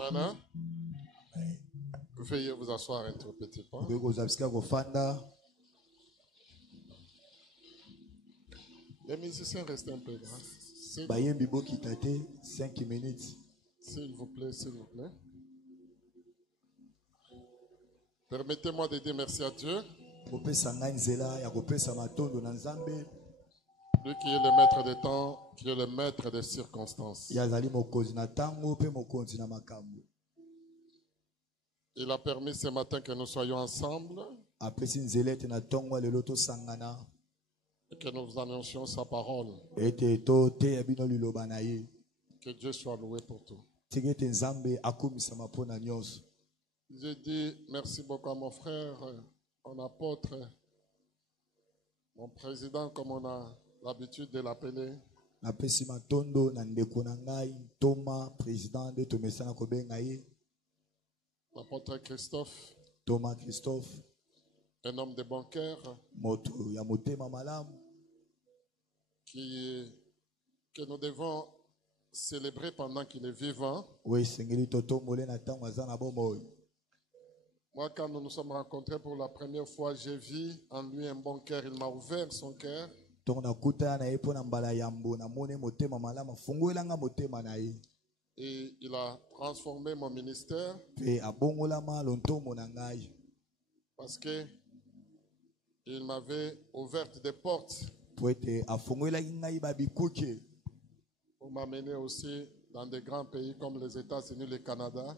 Amen. Veuillez vous asseoir un tout petit peu. Les musiciens restent un peu là. S'il vous plaît, s'il vous plaît. Permettez-moi de dire merci à Dieu. Lui qui est le maître des temps, qui est le maître des circonstances. Il a permis ce matin que nous soyons ensemble et que nous vous annoncions sa parole. Que Dieu soit loué pour tout. Je dis merci beaucoup à mon frère, mon apôtre, mon président, comme on a l'habitude de l'appeler. L'apôtre Christophe. Thomas Christophe. Un homme de bon cœur. Que nous devons célébrer pendant qu'il est vivant. Moi, quand nous nous sommes rencontrés pour la première fois, j'ai vu en lui un bon cœur. Il m'a ouvert son cœur. Et il a transformé mon ministère. Parce que il m'avait ouvert des portes pour m'amener aussi dans des grands pays comme les États-Unis, le Canada.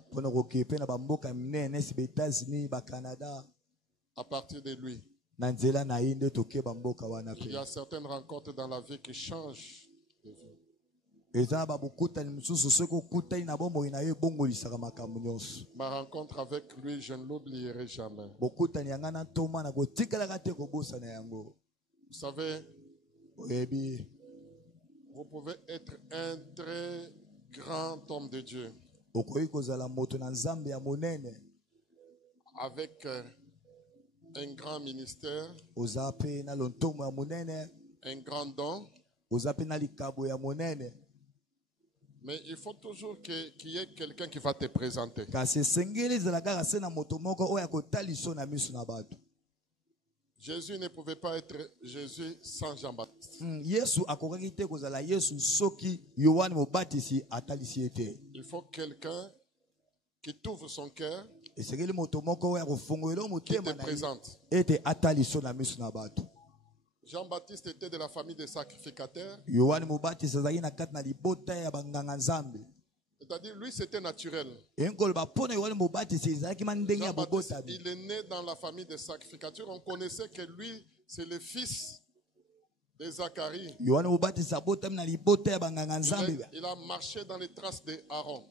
À partir de lui. Il y a certaines rencontres dans la vie qui changent de vie. Ma rencontre avec lui, je ne l'oublierai jamais. Vous savez, vous pouvez être un très grand homme de Dieu avec un grand ministère, un grand don. Mais il faut toujours qu'il y ait quelqu'un qui va te présenter. Jésus ne pouvait pas être Jésus sans Jean-Baptiste. Il faut quelqu'un qui t'ouvre son cœur, qui te présente. Jean-Baptiste était de la famille des sacrificateurs. C'est-à-dire, lui, c'était naturel. Jean-Baptiste, il est né dans la famille des sacrificateurs. On connaissait que lui, c'est le fils de Zacharie. Il a marché dans les traces d'Aaron.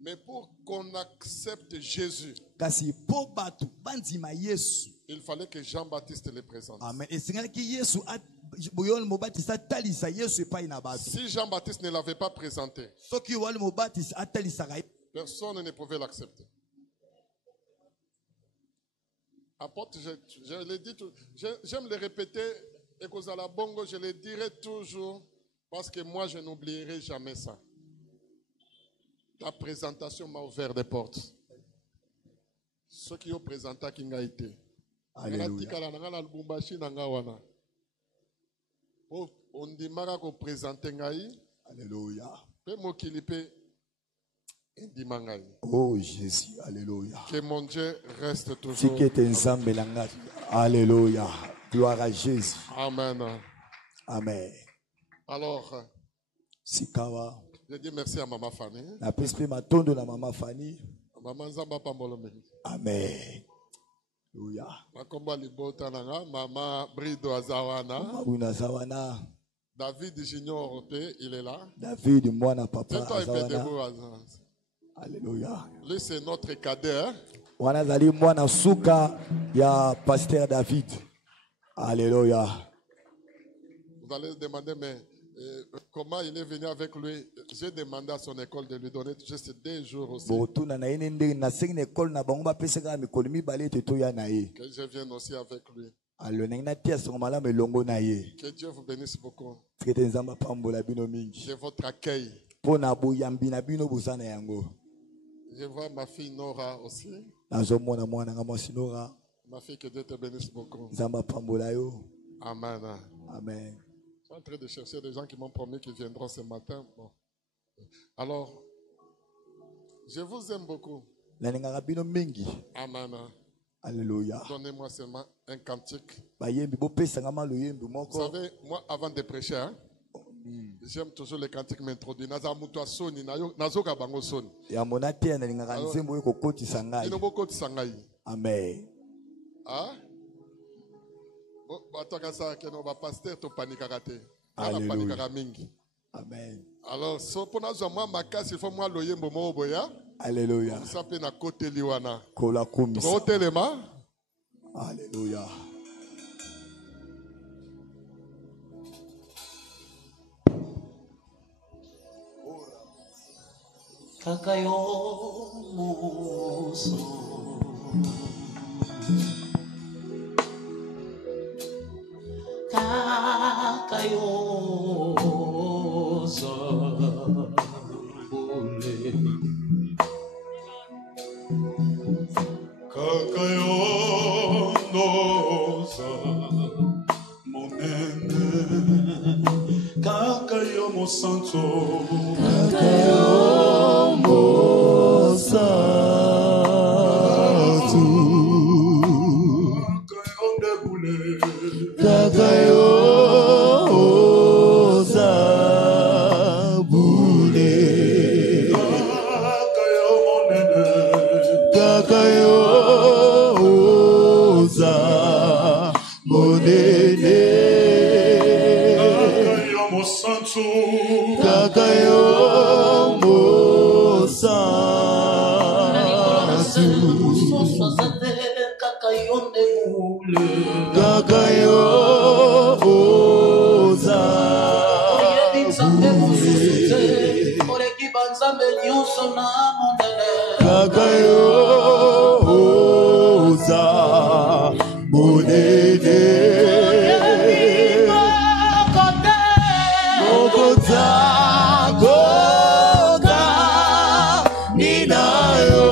Mais pour qu'on accepte Jésus, il fallait que Jean-Baptiste le présente. Si Jean-Baptiste ne l'avait pas présenté, personne ne pouvait l'accepter. Apôtre, je le dis tout, j'aime le répéter, et qu'aux Alabongo, je le dirai toujours, parce que moi, je n'oublierai jamais ça. Ta présentation m'a ouvert des portes. Ceux qui ont présenté à Kingaïté. Alléluia. On dit que présenter Ngaï. Alléluia. Oh Jésus, alléluia. Que mon Dieu reste toujours. Alléluia. Gloire à Jésus. Amen. Amen. Alors, Sikawa. Je dis merci à Maman Fanny. Maman Fanny. Maman Zamba Pambolome. Amen. Alléluia. Maman Brido Azawana. David Junior, il est là. David, moi, papa. Alléluia. Lui, c'est notre cadet. Wanazali mwana suka ya pasteur David. Alléluia. Vous allez demander, mais comment il est venu avec lui? J'ai demandé à son école de lui donner juste 2 jours aussi. Que je vienne aussi avec lui. Que Dieu vous bénisse beaucoup. De votre accueil. Je vois ma fille Nora aussi. Ma fille, que Dieu te bénisse beaucoup. Amen. Amen. Je suis en train de chercher des gens qui m'ont promis qu'ils viendront ce matin. Bon. Alors, je vous aime beaucoup. Amen. Alléluia. Donnez-moi seulement un cantique. Vous savez, moi, avant de prêcher, hein, j'aime toujours les cantiques m'introduire. Amen. Ah? Amen. Alors, so pour nous moi ma casse il faut moi loyer mbomo boya. Alléluia. Ça peut na côté liwana. Kola kumisa. Côté lema. Alléluia. Kakayo moso. Kakayo zabule. Kakayo noza monene. Kakayo mo santo. Kakayo mosa. Kakayo debule. Kakayo zabule. Kakayo monene. Kakayo zabule. Kakayo mo santo. Kakayo mosa. Kakayo oza Kakayo oza monene Mokota koga ninayo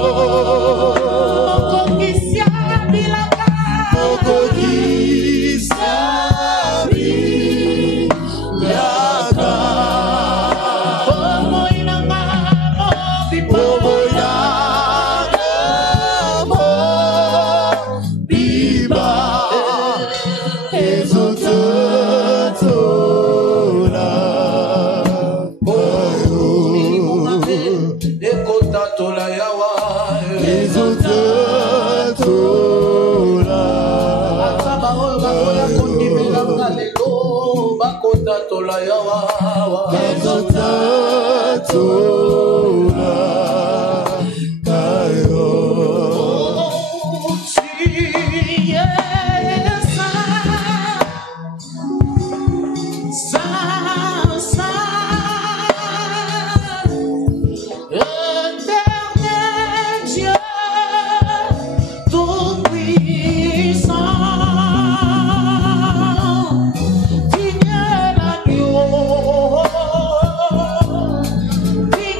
Digne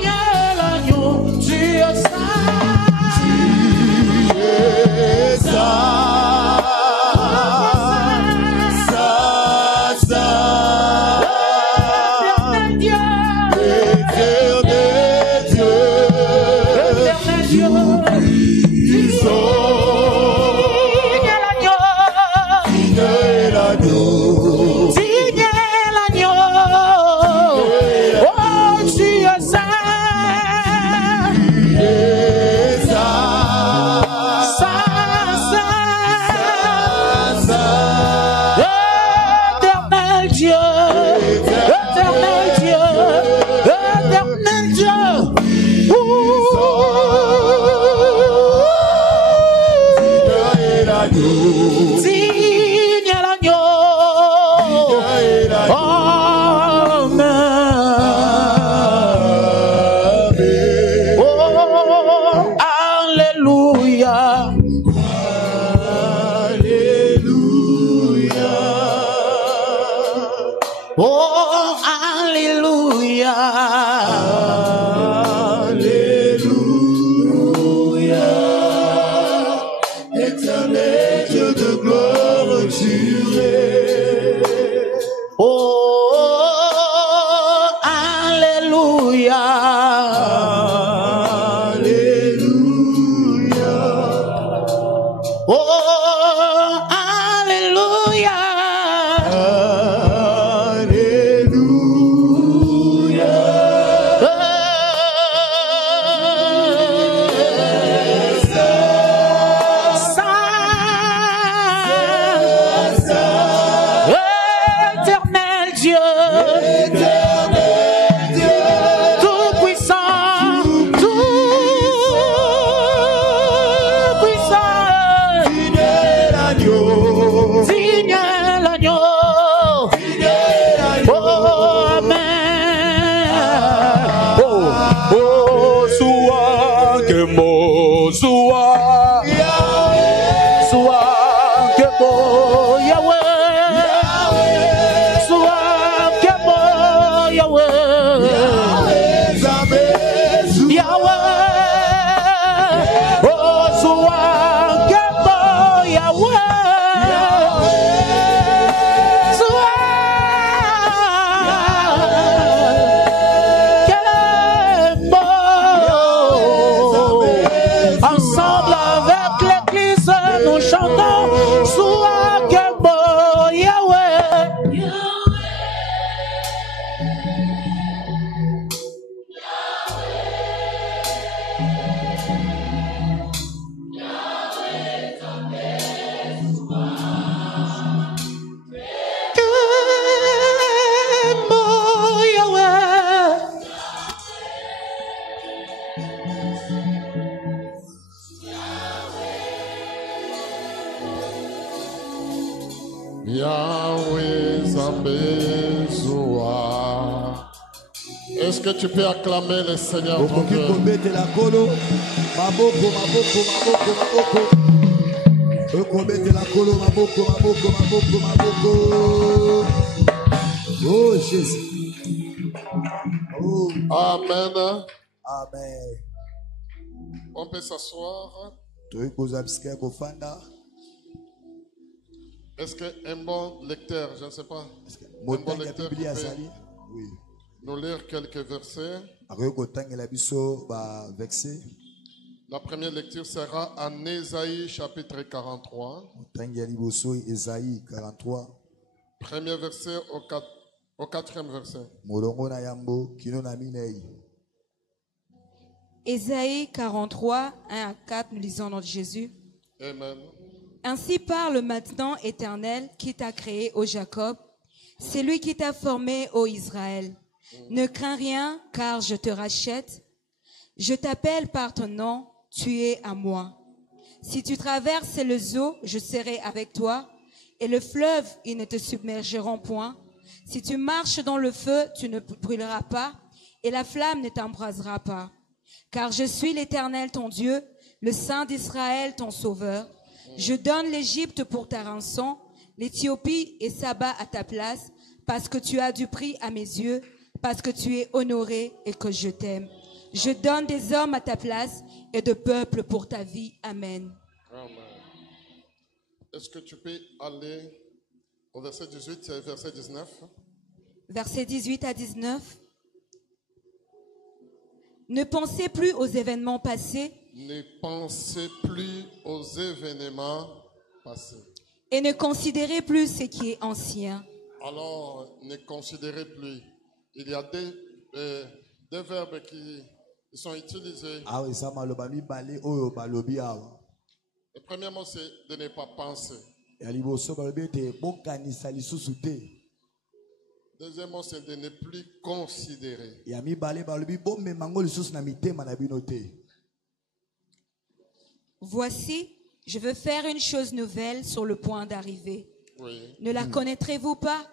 Oh, Alléluia. Éternel Dieu, tout puissant, digne l'agneau, oh amen. Oh, sois que mon sois, sois que mon Yahweh, sois que mon Yahweh, Yahweh, oh sois que mon Yahweh. Ensemble avec l'église, nous chantons sois que beau Yahweh. Que beau Yahweh. Yahweh Zambezoa. Est-ce que tu peux acclamer le Seigneur ton Okoki Dieu? kobete la kolo. Maboko, maboko, maboko, maboko. Okobete la kolo, maboko, maboko, maboko, maboko. Oh Jésus. Oh, Amen. amen. On peut s'asseoir. Toyi koza bisika kofanda. Est-ce qu'un bon lecteur, je ne sais pas, un bon Motangi ya lecteur Biblia peut azali. Oui. nous lire quelques versets? Akoki kotangela biso ba verset. La première lecture sera en Ésaïe chapitre 43. Motangi ya liboso Esaïe 43. Premier verset au quatrième verset. Molongo na yambo kino na minei. Ésaïe 43, 1 à 4, nous lisons dans Jésus. Amen. Ainsi parle maintenant Éternel qui t'a créé, ô Jacob. C'est lui qui t'a formé, ô Israël. Ne crains rien, car je te rachète. Je t'appelle par ton nom, tu es à moi. Si tu traverses les eaux, je serai avec toi. Et le fleuve, ils ne te submergeront point. Si tu marches dans le feu, tu ne brûleras pas. Et la flamme ne t'embrasera pas. Car je suis l'Éternel ton Dieu, le Saint d'Israël ton Sauveur. Je donne l'Égypte pour ta rançon, l'Éthiopie et Saba à ta place, parce que tu as du prix à mes yeux, parce que tu es honoré et que je t'aime. Je donne des hommes à ta place et de peuples pour ta vie. Amen. Amen. Est-ce que tu peux aller au verset 18 et verset 19? Versets 18 à 19. Ne pensez plus aux événements passés Ne pensez plus aux événements passés. et ne considérez plus ce qui est ancien. Alors, ne considérez plus. Il y a des verbes qui sont utilisés. Awa eza maloba mibale oyo balobi awa. Le premier mot, c'est de ne pas penser. Ya liboso balobi ete bokanisa lisusu te. Deuxième mot, c'est de ne plus considérer. Ya mibale balobi bomema ngo lisusu na mitema na bino te. Voici, je veux faire une chose nouvelle sur le point d'arriver. Oui. Ne la connaîtrez-vous pas?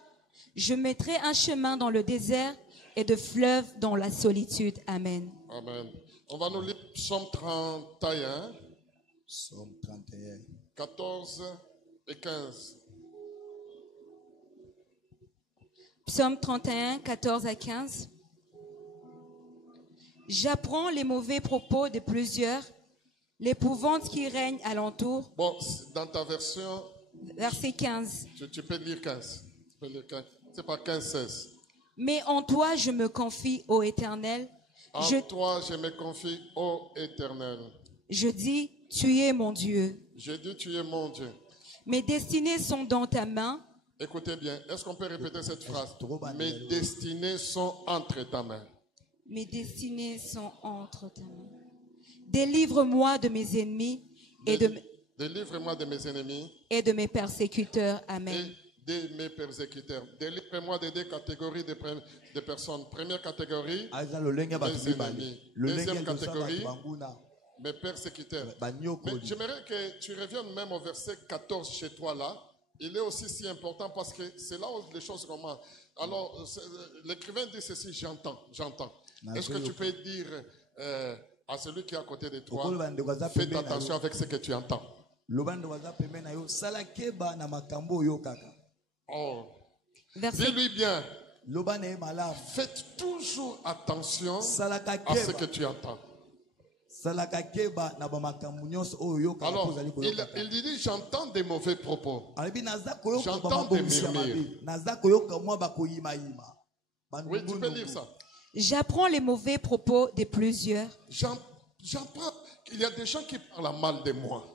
Je mettrai un chemin dans le désert et de fleuves dans la solitude. Amen. Amen. On va nous lire Psaume 31, Psaume 31. 14 et 15. Psaume 31, 14 à 15. J'apprends les mauvais propos de plusieurs, l'épouvante qui règne alentour. Bon, dans ta version, Verset 15. tu peux lire 15. Tu peux lire 15. C'est pas 15, 16. Mais en toi je me confie, ô Éternel. En Je, toi, je me confie, ô Éternel. je dis, tu es mon Dieu. Je dis, tu es mon Dieu. Mes destinées sont dans ta main. Écoutez bien, est-ce qu'on peut répéter cette phrase? Trop banal. Mes destinées sont entre ta main. Mes destinées sont entre ta main. Délivre-moi de mes ennemis et Délivre-moi de mes ennemis de mes persécuteurs. et Amen. de mes persécuteurs. Délivre-moi de deux catégories de personnes. Première catégorie, Aza lolenge bato mes mibale. ennemis. Lolenge Deuxième liboso ya catégorie, bato banguna. mes persécuteurs. Mais Banyokoli. j'aimerais que tu reviennes même au verset 14 chez toi là. Il est aussi si important parce que c'est là où les choses commencent. Alors, l'écrivain dit ceci, j'entends. Est-ce que tu peux dire à celui qui est à côté de toi, fais attention avec ce que tu entends. Lobando waza pembeni na yo sala keba na makambo oyo kaka. Oh. Verset, Dis-lui bien, Lobana ye malamu. faites toujours attention Salaka à ce keba. que tu entends. Salaka keba na ba makambo nyonso oyo kaka Alors, pozali koyoka. il dit, j'entends des mauvais propos. Alobi naza koyoka ba J'entends des mabongisi ya murmures. mabe. Naza koyoka mwa bakoyimayima. Oui, tu peux lire ça. j'apprends les mauvais propos de plusieurs. J'apprends qu'il y a des gens qui parlent mal de moi.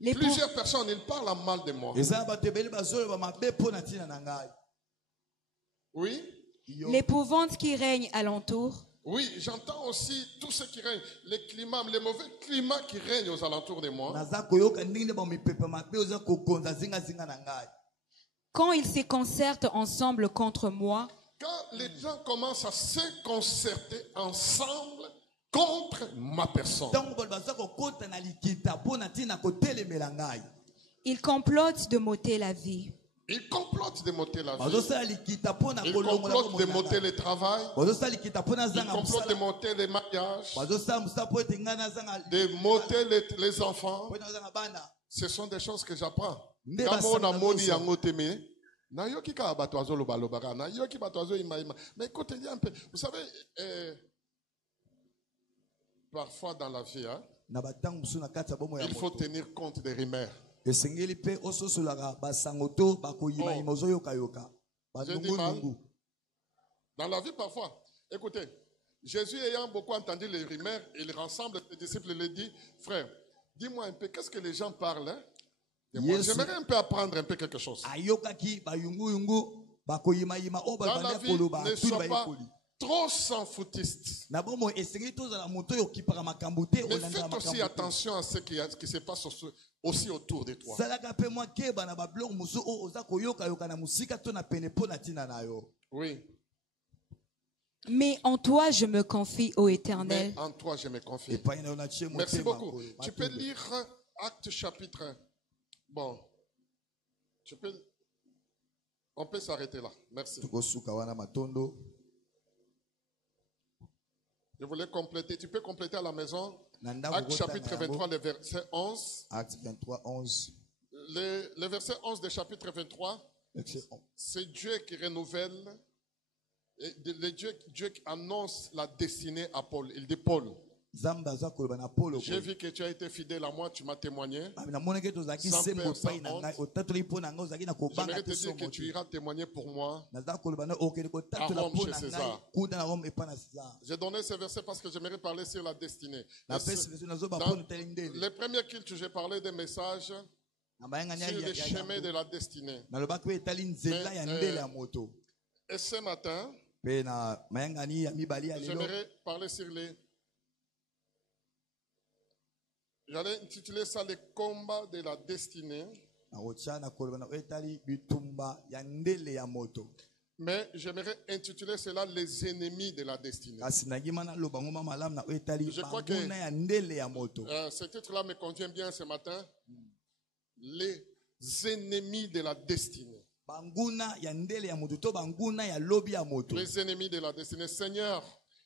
Les, pou- Plusieurs personnes, ils parlent mal de moi. Eza bato ebele bazoloba mabe mpo na ntina na ngai. Oui, Yo. l'épouvante qui règne alentour. oui, j'entends aussi tout ce qui règne, les climats, les mauvais climats qui règnent aux alentours de moi. Naza koyoka ndenge nde bamipepe mabe oza kokonza zingazinga na ngai. Quand ils se concertent ensemble contre moi, Quand les gens commencent à se concerter ensemble contre ma personne, Ntango bato baza kokota na likita mpo na ntina kotelemela ngai. ils complotent de m'ôter la vie. ils complotent de m'ôter la vie, Bazosala likita mpo na ils kolongola complotent de bomoi na m'ôter ngai. le travail, Bazosala likita mpo na ils zanga complotent de mosala. m'ôter les mariages, Bazosala mosala mpo ete ngai nazanga de m'ôter les enfants. mpo ete nazanga bana. Ce sont des choses que j'apprends. Nde Kama basala ona moni nyonso. yango te me, na yoki ka bato azolobalobaka, na yoki bato azoyimayima. Mais écoutez un peu, vous savez, parfois dans la vie, hein, Na batango mosusu na kati ya bomoi ya il faut moto. tenir compte des rumeurs. Esengeli mpe ososolaka basango to bakoyimayima ozoyokayoka. J'ai dit mal. Banungunungu. Dans la vie, parfois, écoutez, Jésus ayant beaucoup entendu les rumeurs, il rassemble ses disciples et lui dit, frère, dis-moi un peu, qu'est-ce que les gens parlent, hein, de moi? Yesu. J'aimerais un peu apprendre un peu quelque chose. Ayokaki bayunguyungu bakoyimayima oyo Dans la babanda vie, koloba ne atuli sois pas bayekoli. trop sans foutiste. Na bomoi esengeli tozala moto oyo okipaka makambo te Mais olandaka faites aussi makambo te. attention à ce qui se passe aussi autour de toi. salaka mpe mwa keba na babiloko mosusu oyo oza koyokayoka na mosika to na pene mpo na ntina na yo. Oui. Mais en toi je me confie, ô Mais Éternel. en toi, je me confie. Epai na yo natie Merci motema beaucoup. kolo. Tu peux lire Acte chapitre 1. Bon. On peut s'arrêter là. Merci. tokosuka wana matondo. Je voulais compléter. Tu peux compléter à la maison. Na ndako Acte kotanga chapitre yango. 23, le verset 11. Acte 23, 11. Le verset 11 du chapitre 23, Verset 11. c'est Dieu qui renouvelle. Et Dieu qui annonce la destinée à Paul. Il dit Paul, Nzambe aza koloba na Paulo j'ai boye. vu que tu as été fidèle à moi, tu m'as témoigné. namonaki tozalaki Sans sembo peur, sans epai na ngai honte. otatoli mpo na ngai ozalaki na kobanga J'aimerais te te dire que somo tu te. iras témoigner pour moi. naza koloba na okende kotatola À Rome, mpo chez na ngai César. kuda na rome epai na César. J'ai donné ce verset parce que j'aimerais parler sur la destinée. napesi biso nazoba Dans mpo notali ndele. les premiers cultes, j'ai parlé des messages na bayangani sur ya le chemin de la destinée. nalobaki mpe etali nzela ya Mais, ndele ya moto. Et ce matin, mpe na mayangani ya mibali ya lelo j'aimerais parler sur les... J'allais intituler ça les combats de la destinée. nakotia na koloba na etali bitumba ya ndele ya moto. Mais j'aimerais intituler cela les ennemis de la destinée. kasi nagima naloba ngoma malamu na etali Je crois que- banguna ya ndele ya moto. Ce titre-là me convient bien ce matin. Les ennemis de la destinée. banguna ya ndele ya moto to banguna ya lobi ya moto. Les ennemis de la destinée. Seigneur,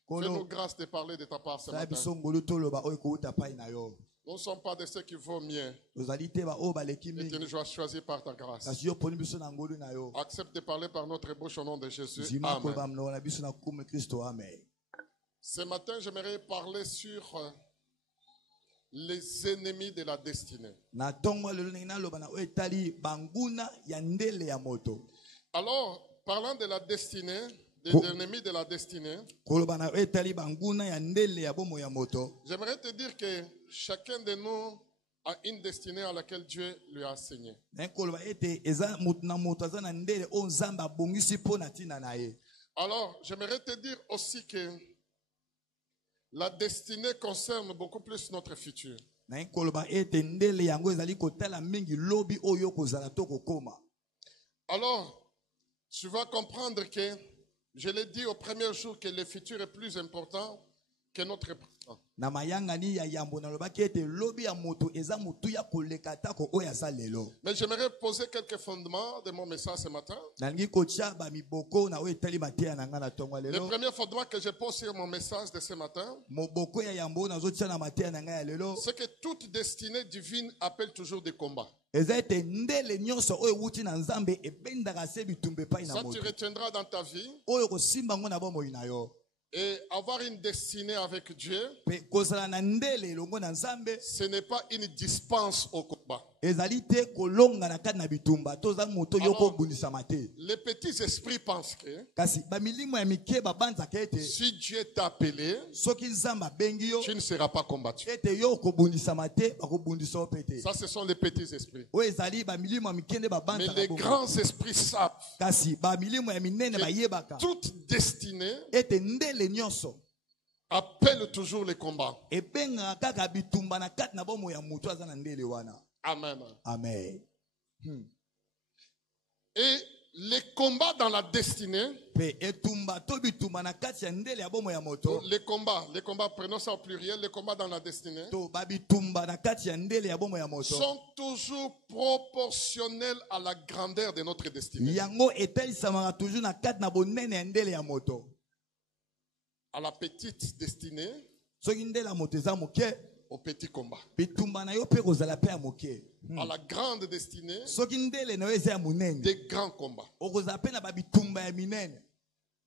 Kolo. fais-nous grâce de parler de ta part ce sala matin. biso ngolu toloba oyo ekouta pai na yo. Nous ne sommes pas de ceux qui vont mieux. tozali te baoyo baleki Et tu mingi nous as choisis par ta grâce. kasi yo poni biso na ngolu na yo. Accepte de parler par notre bouche au nom de Jésus. zima Amen. koloba mnoko na biso na kumu kristo amen. Ce matin, j'aimerais parler sur les ennemis de la destinée. na ntongo lelo ndenge naloba na oyo etali banguna ya ndele ya moto. Alors, parlant de la destinée, des ennemis de la destinée, koloba na etali banguna ya ndele ya bomo ya moto. j'aimerais te dire que chacun de nous a une destinée à laquelle Dieu lui a assigné. Na koloba ete eza moto na moto aza na ndele o nzamba abongisi po na tina na ye. Alors, j'aimerais te dire aussi que la destinée concerne beaucoup plus notre futur. Na koloba ete ndele yango ezali kotala mingi lobi oyo kozala to kokoma. Alors, tu vas comprendre que, je l'ai dit au premier jour, que le futur est plus important que notre présent. Na mayangani ya yambo na lobaki ete lobi ya moto eza mutu ya koleka tako oyo aza lelo. Mais j'aimerais poser quelques fondements de mon message ce matin. Nalingi kotia ba miboko na oyo etali mateya na nga na tongo Le lelo. premier fondement que je pose sur mon message de ce matin, Moboko ya yambo na zotia na mateya na nga ya lelo. c'est que toute destinée divine appelle toujours des combats. Eza ete ndele nyonso oyo wuti na nzambe ebendaka se bitumbe pai na Ça, tu moto. retiendras dans ta vie. Oyo kosimba ngo na bomoi na yo. Et avoir une destinée avec Dieu, Pe kozala na ndele elongo na nzambe ce n'est pas une dispense au combat. ezali te kolonga na kati na bitumba toza moto yo kobundisama te. Les petits esprits pensent que Kasi bamilimo ya mike babanzaka ete si Dieu t'a appelé, soki nzambe abengi yo tu ne seras pas combattu. ete yo kobundisama te bakobundisa yo pe te. Ça, ce sont les petits esprits. Oyo ezali bamilimo ya mike nde Mais babanzaka les bongo. grands esprits savent Kasi bamilimo ya minene que bayebaka toute destinée ete ndele nyonso appelle toujours les combats. ebengaka kaka bitumba na kati na bomoi ya moto aza na ndele wana. Amen. Amen. Et les combats dans la destinée, Pe etumba to bitumba na kati ya ndele ya bomoi ya moto. les combats, prenons ça au pluriel, les combats dans la destinée To babitumba na kati ya ndele ya bomoi ya moto. sont toujours proportionnels à la grandeur de notre destinée. Yango etalisamaka toujours na kati na bonene ya ndele ya moto. À la petite destinée, Soki ndele ya moto eza moke, au petit combat. bitumba na yo pe kozala pe ya moke. À la grande destinée, Soki ndele na yo eza ya monene, des grands combats. okozala pe na babitumba ya minene.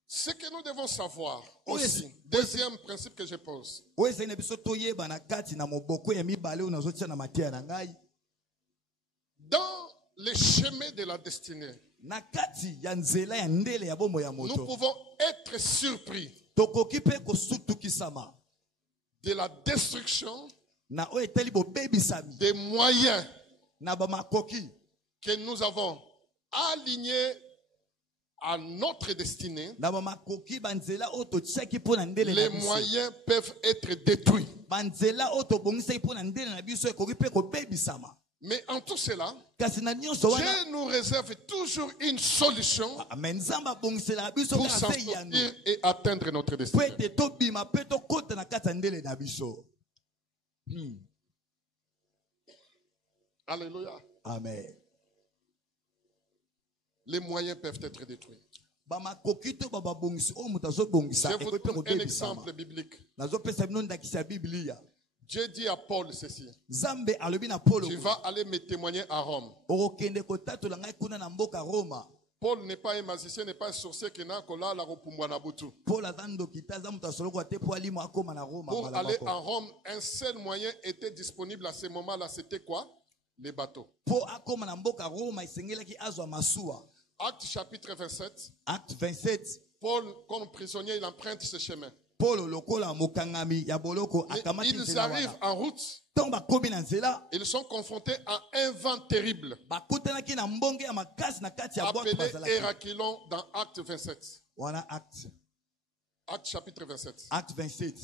Ce que nous devons savoir Oui, aussi, c'est- deuxième principe que je pose, Oyo ezali na biso toyeba na kati na moboko ya mibale oyo nazotia na mateya na ngai. dans les chemins de la destinée, Na kati ya nzela ya ndele ya bomoi ya nous moto. pouvons être surpris Tokoki pe kosutukisama de la destruction na oyo etali bobebisami des moyens na bamakoki que nous avons alignés à notre destinée. na bamakoki banzela oyo totiaki mpo na ndele Les na biso. moyens peuvent être détruits. Banzela oyo tobongisaki mpo na ndele na biso ekoki mpe kobebisama. Mais en tout cela, Kasi na nyonso wana Dieu nous réserve toujours une solution me nzambe abongiselaka biso pour kaka s'en se yano sortir et atteindre notre po destinée. ete tobima mpe tokɔta na kati ya ndele na biso. Alléluia. Amen. Les moyens peuvent être détruits. Bamakoki to bababongisi oyo moto azobongisa Je vous ekoki mpe donne un kobebisama. exemple biblique. Nazopesa bino ndakisa ya biblia. Dieu dit à Paul ceci: Nzambe alobi na Paulo, tu vas aller me témoigner à Rome. okokende kotatola ngai kuna na mboka Roma. Paul n'est pas un magicien, n'est pas un sorcier qui n'a qu'à la repumbwana butu. Paul aza ndoki te aza moto asolokola te po alimo akoma na Roma. Pour mbala aller moko. en Rome, un seul moyen était disponible à ce moment-là. C'était quoi? Les bateaux. Po akoma na mboka Roma esengelaki azwa masuwa. Acte chapitre 27. Acte 27. Paul, comme prisonnier, il emprunte ce chemin. Paul lokola mokangami ya boloko Mais akamati ils nzela arrivent wana. en route. Ntango bakomi na nzela, Ils sont confrontés à un vent terrible bakutanaki na mbonge ya makasi na kati ya bwato appelé bazalaki. Hérakilon dans Acte 27. Wana Acte. Acte chapitre 27. Acte 27.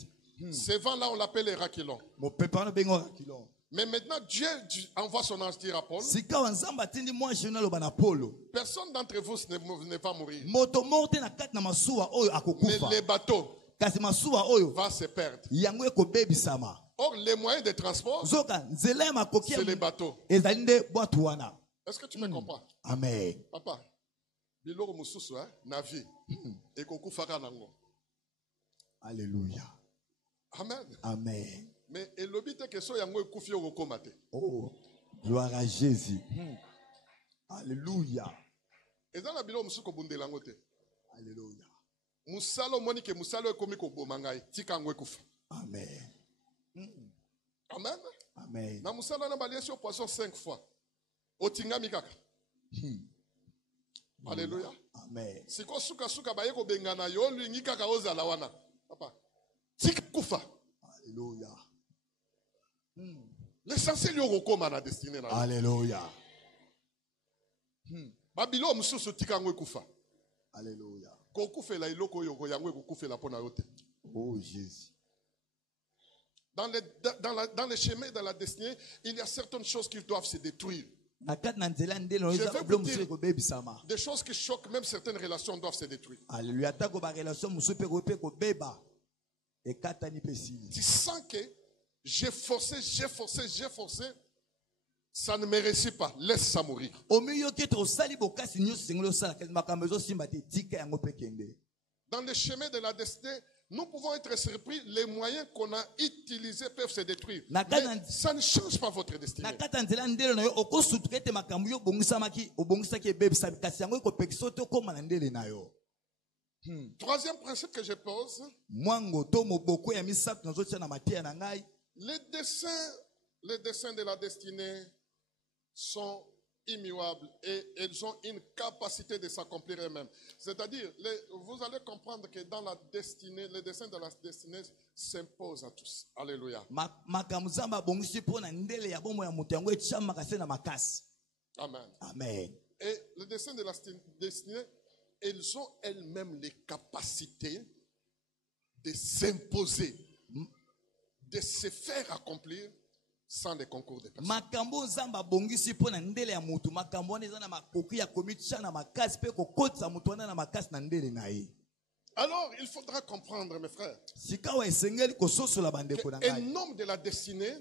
Ce vent-là, on l'appelle Hérakilon. Mopepe wana bengo Hérakilon. Mais maintenant, Dieu envoie son ange dire à Paul: Sika wa nzambe atindi mwa shino aloba na Paulo. personne d'entre vous ne va mourir. Moto moko te na kati na masuwa oyo Mais akokufa. les bateaux Kasi masuwa oyo vont se perdre. yango ekobebisama. Or, les moyens de transport, Zoka nzela ya makoki c'est les bateaux. ezali nde bwato wana. Est-ce que tu me comprends? Amen. Papa, biloko mususu na vie ekokufaka nango. Alléluia. Amen. Amen. Mais elobi te keso yango ekufi okokoma te. Oh, gloire à Jésus. Alléluia. Eza na biloko mususu kobundela yango te. Alléluia. Musala omoni ke musala ekomi koboma ngai, tika yango ekufa. Amen. Amen. Amen. Na musala na baliesi au poisson 5 fois. Otingami kaka. Alléluia. Amen. Siko suka suka ba yeko bengana yo lingi kaka ozala wana. Papa. Tika kufa. Alléluia. L'essentiel yo kokoma na destinée na. Alléluia. Babilo mususu tika ngwe kufa. Alléluia. Kokufela iloko yo ko yangwe kokufela pona yote. Oh Jésus. Dans les chemins de la destinée, il y a certaines choses qui doivent se détruire. Je vais vous dire, des choses qui choquent, même certaines relations doivent se détruire. Alléluia. Tu sens que j'ai forcé, ça ne me réussit pas. Laisse ça mourir. Dans les chemins de la destinée, nous pouvons être surpris, les moyens qu'on a utilisés peuvent se détruire. Mais ça ne change pas votre destinée. Troisième principe que je pose, les dessins de la destinée sont immuables et elles ont une capacité de s'accomplir eux-mêmes. C'est-à-dire, vous allez comprendre que dans la destinée, les dessins de la destinée s'imposent à tous. Alléluia. Amen. Amen. Et les dessins de la destinée, elles ont elles-mêmes les capacités de s'imposer, de se faire accomplir sans les concours de personnes. Alors, il faudra comprendre, mes frères, qu'un homme de la destinée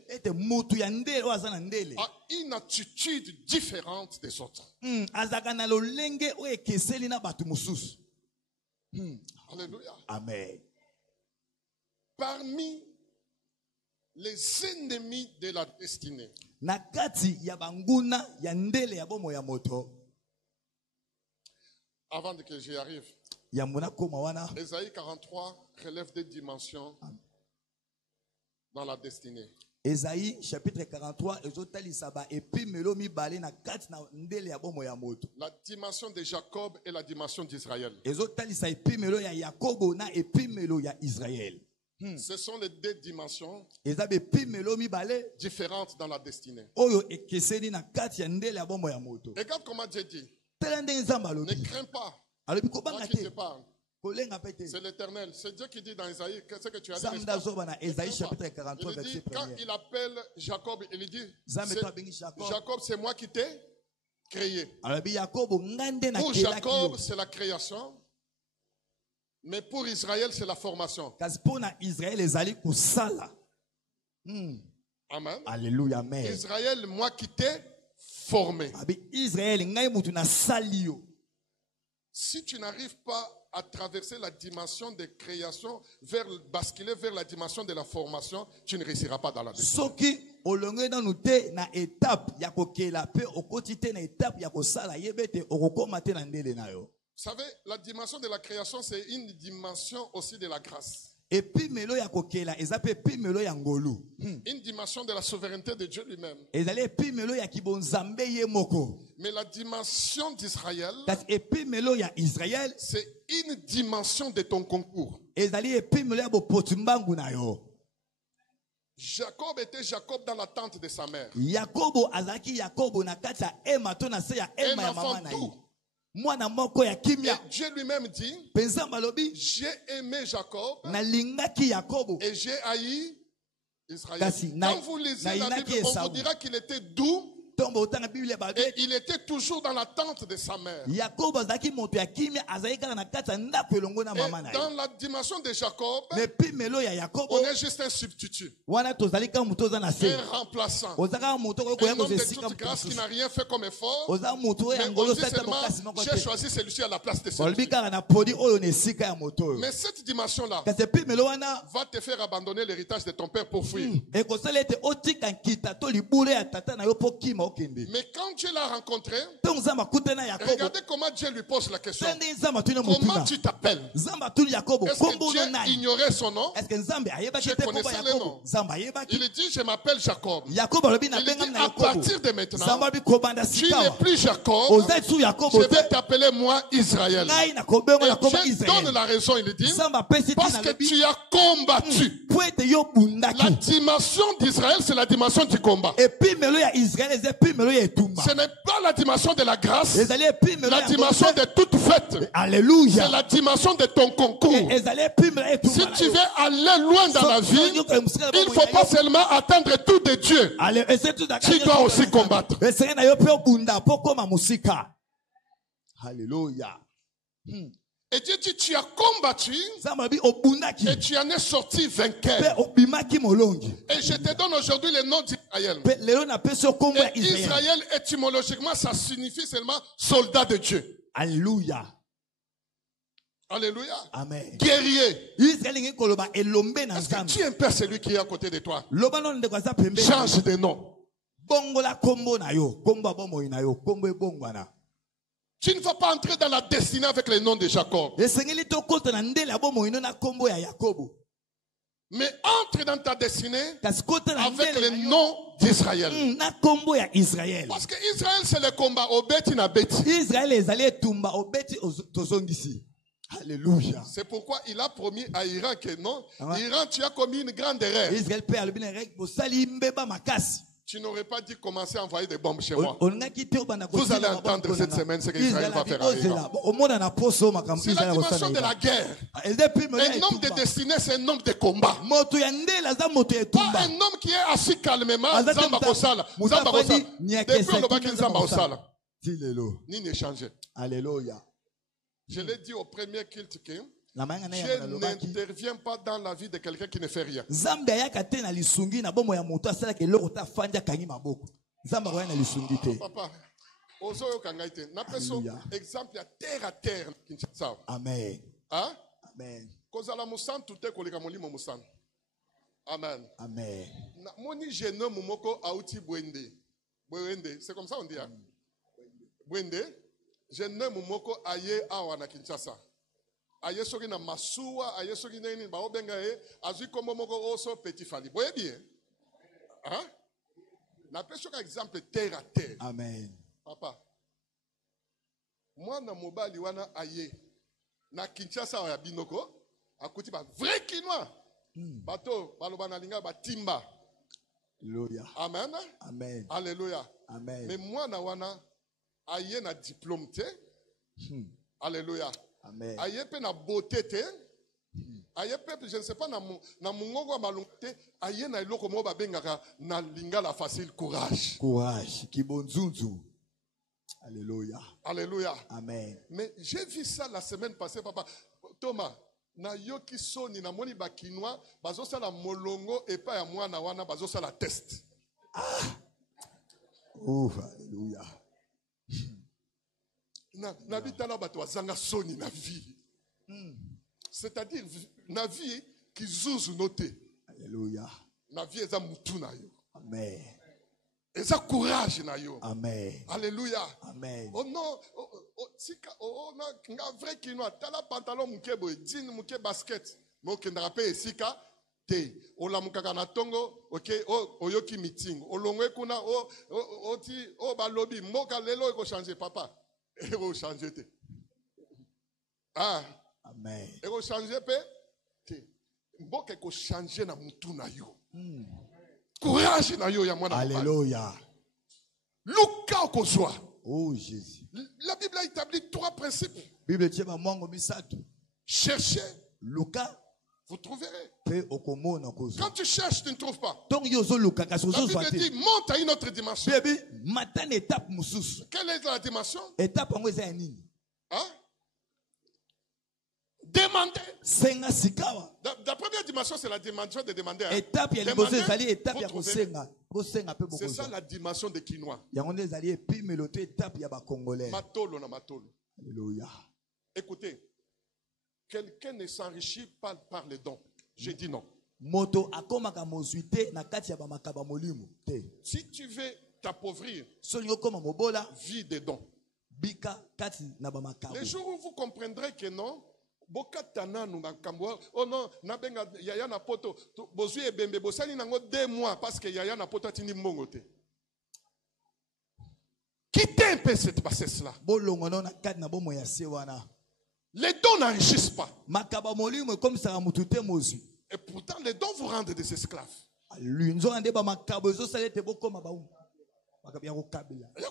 a une attitude différente des autres. Alléluia. Amen. Parmi les ennemis de la destinée, avant que j'y arrive, Ésaïe 43 relève des dimensions dans la destinée. Ésaïe chapitre 43 La dimension de Jacob et la dimension d'Israël. Ce sont les deux dimensions différentes dans la destinée. Regarde comment Dieu dit. Ne crains pas. Moi qui te parle. C'est l'Éternel. C'est Dieu qui dit dans Isaïe, ce que tu as dit. Il dit, quand il appelle Jacob, il dit, Jacob, c'est moi qui t'ai créé. Pour Jacob, c'est la création. Mais pour Israël, c'est la formation. Amen. Alléluia. Amen. Israël, moi qui t'ai formé. Si tu n'arrives pas à traverser la dimension de création, basculer vers la dimension de la formation, tu ne réussiras pas dans la destinée. Vous savez, la dimension de la création, c'est une dimension aussi de la grâce. Une dimension de la souveraineté de Dieu lui-même. Mais la dimension d'Israël, c'est une dimension de ton concours. Jacob était Jacob dans la tente de sa mère. Un enfant doux. Et Dieu lui-même dit, j'ai aimé Jacob et j'ai haï Israël. Quand vous lisez la Bible, on vous dira qu'il était doux et il était toujours dans la tente de sa mère. Et dans la dimension de Jacob, on est juste un substitut, un remplaçant, un homme de toute grâce qui n'a rien fait comme effort, mais on dit seulement, j'ai choisi celui-ci à la place de celui-ci. Mais cette dimension-là va te faire abandonner l'héritage de ton père pour fuir. Mais quand Dieu l'a rencontré, ntango nzambe akutana yakobo regardez comment Dieu lui pose la question. tende nzambe atuni Comment motuna tu t'appelles? nzambe atuni yakobo Est-ce kombo que no Dieu nani ignorait son nom? est-ce que nzambe ayebaki Je te kombo connaissais le yakobo nom. nzambe ayebaki Il dit, je m'appelle Jacob. yakobo alobi Il nabengami dit, na à yakobo partir de maintenant, nzambe alobi kobanda tu n'es sikawa plus Jacob. oza esu Je yakobo vais te t'appeler moi Israël. ngai nakobenga Et nakoba Dieu donne israel la raison, il dit, nzambe apesi parce tina que alobi tu as combattu. po ete yo La bundaki dimension d'Israël, c'est la dimension du combat. epimelo ya israel eza epimelo ya etumba Ce n'est pas la dimension de la grâce, ezali epimelo la ya dimension de toute fête. C'est alleluya la dimension de ton concours. ezali epimelo ya Si etumba tu veux aller loin dans la vie, il ne faut pas seulement attendre tout de Dieu. Tu dois aussi combattre. esenge na yo mpe obunda mpo koma mosika halleluya Et Dieu dit, tu as combattu nzambe alobi obundaki et tu en es sorti mpe vainqueur. obimaki molongi Et je te donne aujourd'hui le nom d'Israël. mpe lelo napesi yo kombo ya Et israel Israël, étymologiquement, ça signifie seulement soldat de Dieu. alleluya Alléluia. amen Guerrier. israel elingi koloba elombe na Est-ce que nzambe tu es un père, celui qui est à côté de toi? loba nono ndeko aza pembeni Change de nom. bongola kombo na yo kombo ya bomoi na yo kombo ebongwana Tu ne vas pas entrer dans la destinée avec le nom de Jacob. esengeli tokota na ndele ya bomoi no na kombo ya yakobo Mais entre dans ta destinée kasi kota na avec ndele le na yo nom d'Israël. na kombo ya israel Parce que Israël, c'est le combat. Obeti na beti. israel ezali etumba obeti tozongisi halleluya C'est pourquoi il a promis à Iran que non. Ah ouais. Iran, tu as commis une grande erreur. israel mpe alobi na rek bosali mbeba makasi Tu n'aurais pas dû commencer à envoyer des bombes chez moi. olingaki te obanda Vous allez entendre cette semaine ce que Israël va faire à Iran. omona na poso makambo C'est la israel dimension de akosala la guerre. eza epimelo ya Un homme de etumba destinée, c'est un homme de combat. moto ya ndele aza moto ya Pas etumba un homme qui est assis calmement. Aza te Zamba muta- kosala. muta Zamba kosala. fandi, nyakesa, Depuis le baki kini Zamba Zamba kosala. ti lelo Ni n'échanger. alleluya Je l'ai dit au premier culte que na mayanga na Dieu ya nalobaki n'intervient pas dans la vie de quelqu'un qui ne fait rien. nzambe ayaka te na lisungi na bomoi ya moto asalaka eloko te afandi akangi maboko nzambe akoya na lisungi te Papa, ozoyoka ngai te. Napeso Alléluia. exemple ya terre à terre Kinshasa. amen Hein? amen Kozala musantu te koleka molimo musana. Amen. amen Na- Moni jeune homme moko auti Bwende. Bwende, c'est comme ça on dit. Hein? Bwende, jeune homme moko aye awa na Kinshasa. Aye soki na masuwa, aye soki na nini ba obenga e, azui kombo moko oso petit fali. Boye bien. Hein? Na peso ka exemple terre à terre. amen Papa. Moi na mobali wana aye na Kinshasa ya binoko akuti ba vrai kinois. Bato baloba na linga batimba. alleluya Amen. amen Alléluia. amen Mais moi na wana aye na diplôme te. Alléluia. amen Aye pe na beauté te. Aye pe je ne sais pas na mungongo malungu te. Aye na eloko mo babengaka na linga la facile courage. courage kibonzunzu alleluya Alléluia. amen Mais j'ai vu ça la semaine passée, papa. Thomas, na yoki soni na moni bakinois, bazo sala molongo et pas ya mwana wana bazo sala test. ouf alleluya Na bitala bato azanga soni na vie. C'est-à-dire na vie qui zuzu noté. alleluya Na vie eza mutu na yo. amen Eza courage na yo. amen Alléluia. amen Oh non, sika na nga vrai kinois tala pantalon muke boy, jean muke basket. Mo kendaka pe esika te. Olamukaka na tongo, OK, oyoki meeting. Olongwe kuna oti balobi mboka lelo eko changer papa. Eko changer te. Ah, amen eko changer pe te. Mboka eko changer na mutu na yo. Courage na yo ya mwana. alleluya Luka okozwa. oh jésus La Bible a établi 3 principes. bible tie bamwango misato Cherchez, luka vous trouverez. mpe okomona kozwa Quand tu cherches, tu ne trouves pas. ntongo yo ozoluka kasi La ozozwa Bible te dit, monte à une autre dimension. bebi mata na etape mosusu Quelle est la dimension? etape yango eza ya nini Hein? Demandez. senga sikawa La première dimension, c'est la dimension de demander. Hein? etape ya liboso Demandez, ezali etape vous ya trouverez. kosenga bosenga mpe C'est ça bokozwa la dimension de quinoa. yango nde ezali epimelo to etape ya bacongolais Matolo na matolo. alleluya Écoutez, quelqu'un ne s'enrichit pas par les dons. Je dis non. moto akomaka mozwi te na kati ya bamakaba molimo te Si tu veux t'appauvrir, Solingo comme mobola. vis des dons. Bika kati na ba makambo. Les jours où vous comprendrez que non, bokatana nous makambo. Oh non, nabenga yaya na poto. Bozui ebembe bosani nango 2 mois parce que yaya na poto tini mbongo te. Quittez un peu cette bassesse-là. Bolongo na kati na bomo ya se wana. Les dons n'enrichissent pas. Makaba molimo comme ça mutute mozu. Et pourtant, les dons vous rendent des esclaves. Lunzo ande ba makabo zo salete bokoma ba um. Makabya ko kabila. La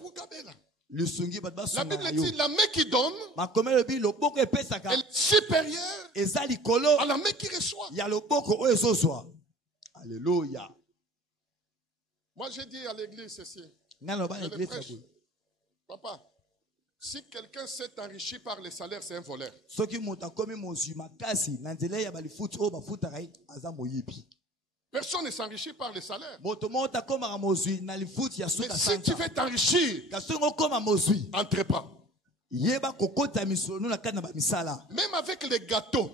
Bible dit la main qui donne est supérieure à la main qui reçoit. Alléluia. Moi j'ai dit à l'église ceci. Je le prêche. Papa, si quelqu'un s'est enrichi par les salaires, c'est un voleur. Personne ne s'enrichit par les salaires. Mais si tu veux t'enrichir, entreprends. Même avec les gâteaux,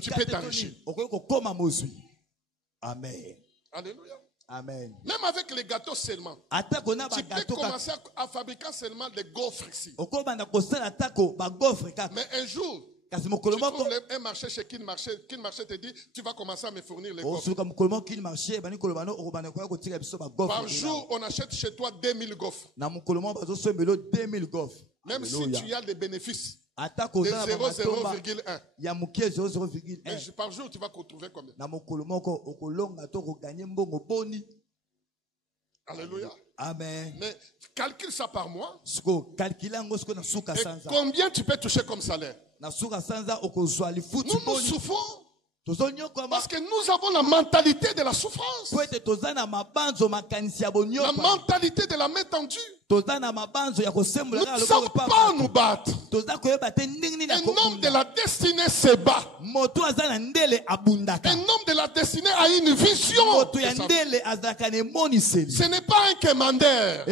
tu peux t'enrichir. Amen. Alléluia. Amen. Même avec les gâteaux seulement. Tu peux commencer à fabriquer seulement des gaufres ici. Mais un jour, tu trouves un marché chez qui marché te dit, tu vas commencer à me fournir les gaufres. Par jour, on achète chez toi 2000 gaufres. Même si tu as des bénéfices de 0,1. Mais par jour, tu vas retrouver combien? Alléluia. Amen. Mais calcule ça par mois. Et combien tu peux toucher comme salaire? Nous souffrons parce que nous avons la mentalité de la souffrance. La mentalité de la main tendue. Nous ne savons pas nous battre. Un homme de la destinée se bat. Un homme de la destinée a une vision. Ce n'est pas un commandeur.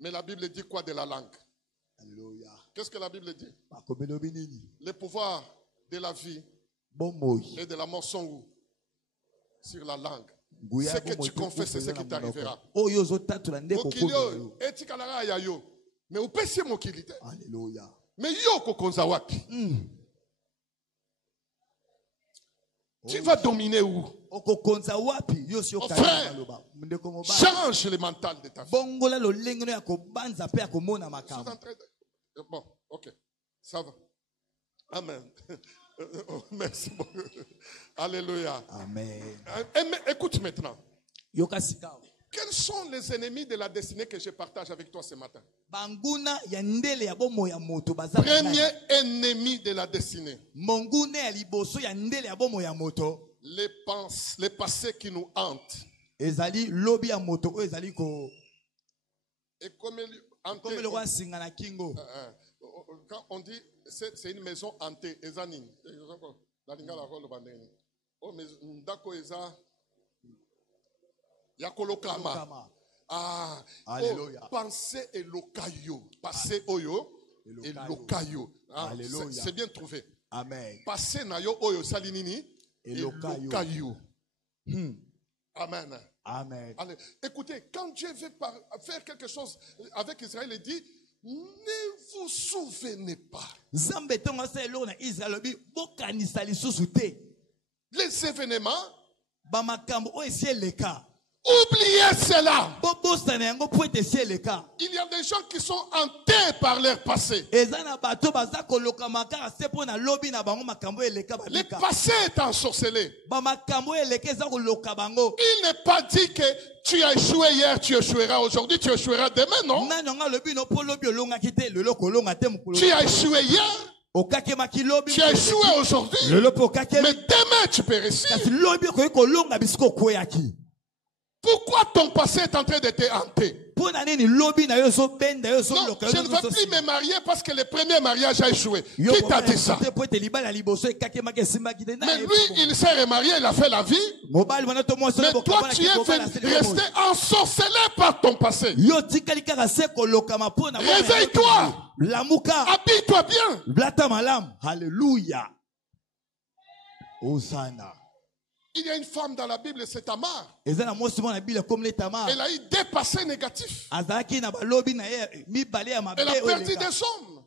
Mais la Bible dit quoi de la langue? Alléluia. Qu'est-ce que la Bible dit? Les pouvoirs de la vie et de la mort sont où? Sur la langue. Ce que tu confesses, c'est ce qui t'arrivera. Mais où peut se mokilité? Alléluia. Mais yo kokonzawaki. Tu vas dominer où? Mon frère, change le mental de ta vie. Bon, ok, ça va. Amen. Merci beaucoup. Alléluia. Amen. Écoute maintenant. Quels sont les ennemis de la destinée que je partage avec toi ce matin? Premier ennemi de la destinée. Les passés qui nous hantent. Et comme quand on dit c'est une maison hantée, Alléluia. Pensez et locayo. Passé oyo et locayo. C'est bien trouvé. Amen. Passé na yo oyo salinini et locayo. Amen. Amen. Allez, écoutez, quand Dieu veut faire quelque chose avec Israël, il dit, ne vous souvenez pas. Les événements, oubliez cela. Il y a des gens qui sont hantés par leur passé. Le passé est ensorcelé. Il n'est pas dit que tu as échoué hier, tu échoueras aujourd'hui, tu échoueras demain, non? Tu as échoué hier. Tu as échoué aujourd'hui. Mais demain tu peux réussir. Pourquoi ton passé est en train de te hanter? Non, je ne veux plus me marier parce que le premier mariage a échoué. Qui t'a dit ça? Mais lui, il s'est remarié, il a fait la vie. Mais toi, tu es resté ensorcelé par ton passé. Réveille-toi. Lamuka. Habille-toi bien. Blata malam. Alléluia. Hosanna. Il y a une femme dans la Bible, c'est Tamar. Elle a Elle a eu des passés négatifs. Elle a perdu des hommes.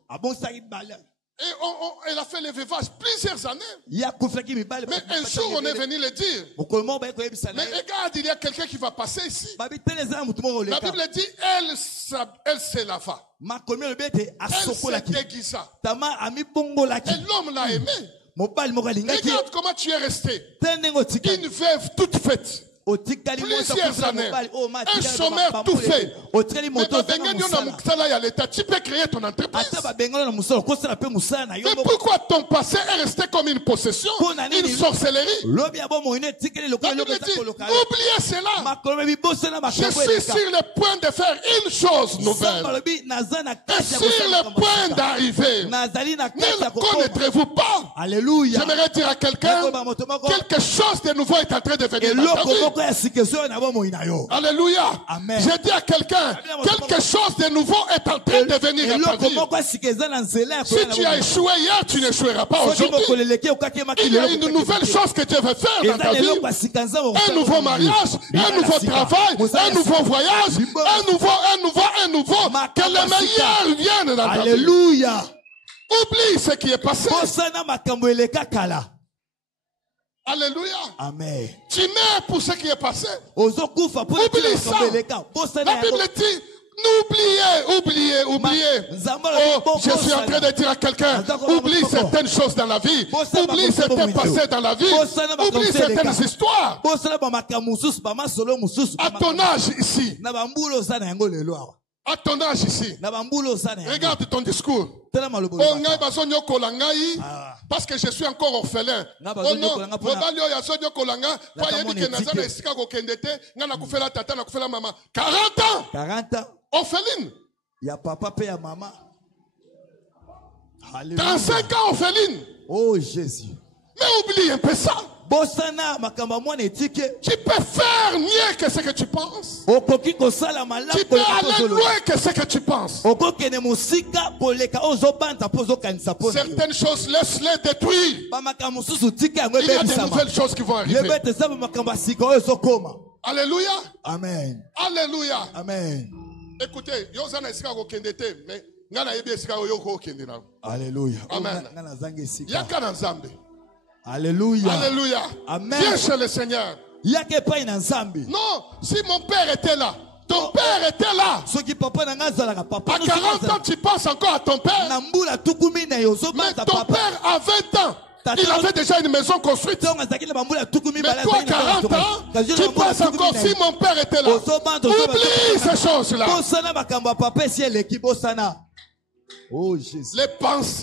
Et elle a fait le veuvage plusieurs années. Mais un jour, on est venu le dire. Mais regarde, il y a quelqu'un qui va passer ici. La Bible dit, elle se lava. Elle se déguisa. Et l'homme l'a aimé. Regarde comment tu es resté. Une veuve toute faite. Plusieurs années. Un chômeur tout fait. Mais tu peux créer ton entreprise. Mais pourquoi ton passé est resté comme une possession, une sorcellerie? La Bible dit, oubliez cela. Je suis sur le point de faire une chose nouvelle. Et sur le point d'arriver. Ne connaîtrez-vous pas? Alléluia. J'aimerais dire à quelqu'un, quelque chose de nouveau est en train de venir dans ta vie. Alléluia. Amen. J'ai dit à quelqu'un, quelque chose de nouveau est en train de venir dans ta vie. Si tu as échoué hier, tu n'échoueras pas aujourd'hui. Il y a une nouvelle chose que Dieu veut faire dans ta vie. Un nouveau mariage, un nouveau travail, un nouveau voyage, un nouveau. Que le meilleur vienne dans ta vie. Alléluia. Oublie ce qui est passé. Alléluia. Amen. Tu meurs pour ce qui est passé. Oublie ça. La Bible dit, oubliez. Oh, je suis en train de dire à quelqu'un, oublie certaines choses dans la vie. Oublie certains passés dans la vie. Oublie certaines histoires. À ton âge ici. À ton âge ici. Regarde ton discours. Parce que je suis encore orphelin. 40 ans. Orpheline. Il y a papa et maman. 35 ans orpheline. Oh Jésus. Mais oublie un peu ça. Tu peux faire mieux que ce que tu penses. Tu peux aller loin que ce que tu penses. Certaines choses, laisse-les détruire. Il y a de nouvelles choses qui vont arriver. Alléluia. Amen. Alléluia. Amen. Écoutez, Alléluia. Amen. Alléluia. Alléluia. Amen. Viens chez le Seigneur. Non, si mon père était là, ton père était là. À 40 ans, tu penses encore à ton père. Mais ton père, à 20 ans, il avait déjà une maison construite. Mais toi, 40 ans, tu penses encore si mon père était là. Oublie ces choses-là. Oh Jésus.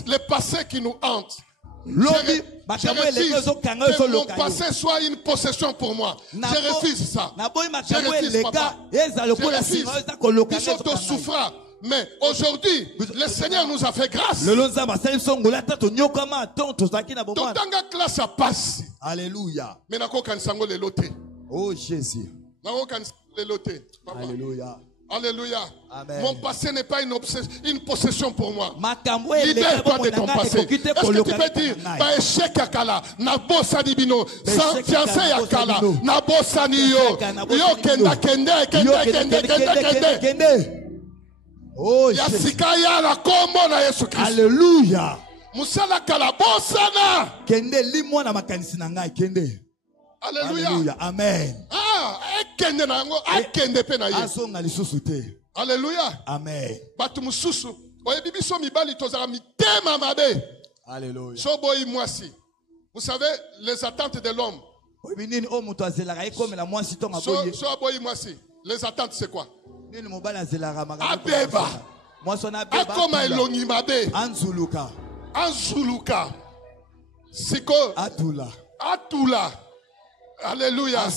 Les passés qui nous hantent. Je refuse que mon passé soit une possession pour moi. Je refuse ça. Je refuse, papa. Je refuse. Ils souffrira. Mais aujourd'hui, le Seigneur nous a fait grâce. Ton tanga classe à passe. Alléluia. Mais nako kansango le loté. Oh Jésus. Nako kansango le loté. Alléluia. Alléluia. Amen. Mon passé n'est pas une possession pour moi. Libère-toi de ton passé. Est-ce que tu peux dire, échec à Kala, Nabo Sadibino, fiancé à Kala, Nabo Saniyo, Yo Kenda Kende. Oh Yasikaya la kombo na Yesu Christ. Alléluia. Musala Kala Bosana. Kende limwa na makanisi na ngai kende. Alléluia. Alléluia. Amen. Kende na ngo, akende pe na ye. Asonga lisusu te. Alléluia. Amen. Batu mususu. Oye bibi so mibali tozara mitema mabe. Alléluia. So boy mwasi. Vous savez les attentes de l'homme. So boy mwasi. Les attentes c'est quoi? Abeba. Akoma elongi mabe. Anzuluka. Siko. Atula. Alléluia.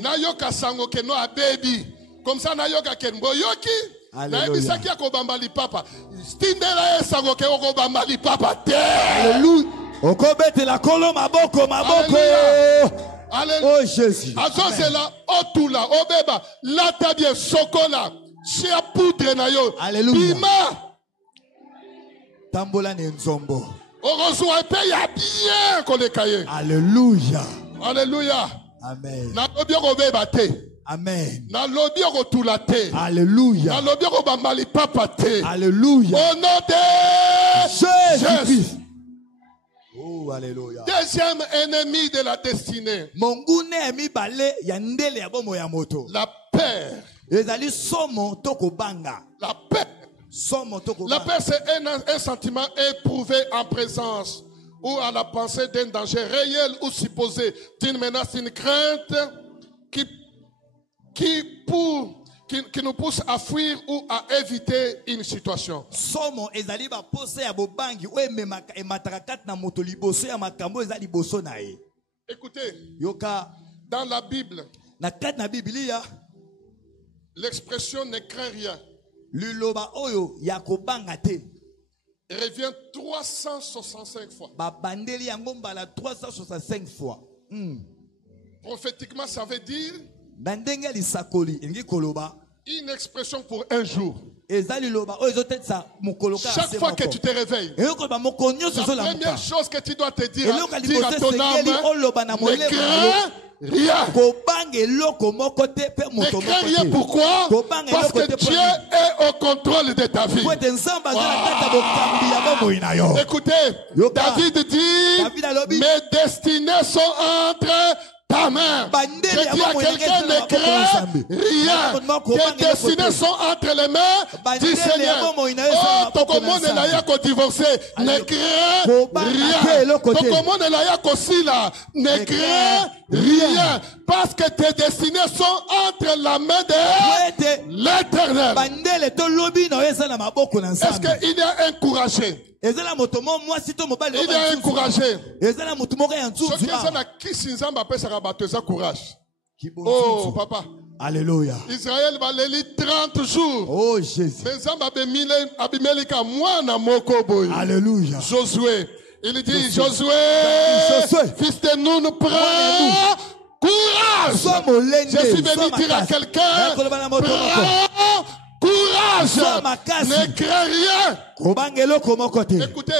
Nayoka sango keno abebi. Comme ça nayoka kenbo yoki. Alléluia. Naebisaki akobambali papa. Stindela sango ke okobambali papa te. Alléluia. Okobete la kolo maboko. Alléluia. Oh Jésus. Azozela otula obeba lata bien sokola. Chia poudre na yo. Alléluia. Bima. Tambola ne nzombo. Orozwa épée ya bien kolekaye. Alléluia. Alléluia. Amen. Na lobi okobeba te. Amen. Na lobi okotula te. Alléluia. Na lobi okobambali papa te. Alléluia. Au nom de Jésus-Christ. Oh, alléluia. Deuxième ennemi de la destinée. Mongune mi bale yandele ya bomo ya moto. La peur. Ezali somo toko banga. La peur. Somo toko La banga. peur, c'est un sentiment éprouvé en présence ou à la pensée d'un danger réel ou supposé, d'une menace, d'une crainte qui nous pousse à fuir ou à éviter une situation. Somo ezali ba pose ya bobangi o ememaka ematarakat na moto liboso ya makambo ezali boso na ye. Écoutez, Yoka dans la Bible, na kat na Biblia l'expression ne craint rien liloba oyo ya kobanga te revient 365 fois. ba bandeli yango mbala 365 fois. Prophétiquement, ça veut dire Na ndenge ya lisakoli ingi koloba une expression pour un jour. ezali loba oyo ezotetsa mokolo kaka Chaque fois que tu te réveilles, eyokoloba moko nyonso la ezolamuka première chose que tu dois te dire à eloko ton âme, liboso oloba na ne molemo crains rien. kobanga eloko moko te pe Ne moto crains moko rien. te Pourquoi? Kobanga Parce eloko que te Dieu est au contrôle de ta vie. po ete nzambe aza na kati ya bokambi ya bomoi na yo. Écoutez, Yoka. David dit, David alobi, mes destinées sont entre ta main. Bandeli Je ya dis à bomoi quelqu'un, na ne kati ya crains Nzambe. rien. Kobanga Tes eloko destinées te. sont entre les mains du Bandeli ya Seigneur. bomoi na yo eza na Oh, maboko na tokomone na Nzambe. ya ko divorcer, ne Alléluia. crains Kobanga te rien. eloko te. Tokomone na ya ko sila, ne crains rien. Parce que tes destinées sont entre la main de Po ete l'Éternel. bandele to lobi na yo eza na maboko na Est-ce Nzambe. qu'il y a un courageux? Ezala moto mo mwasi to mobali Il y a un courageux. ezala moto moko ya Ce nzuzu qui est awa. na kisi nzamba apesaka bato eza courage. Kibo Oh nzuzu. papa, Alléluia. Israël baleli 30 jours. Oh Jésus. Mais nzamba abimelika mwana moko boye. Alléluia. Josué, il dit Josué. Josué, fils de Nun, prends courage. Sois molende. Je suis venu sois dire à makasi. quelqu'un, Nakoloba na moto moko. prends courage. Sois makasi. Ne crains rien. Kobanga eloko moko te. Écoutez,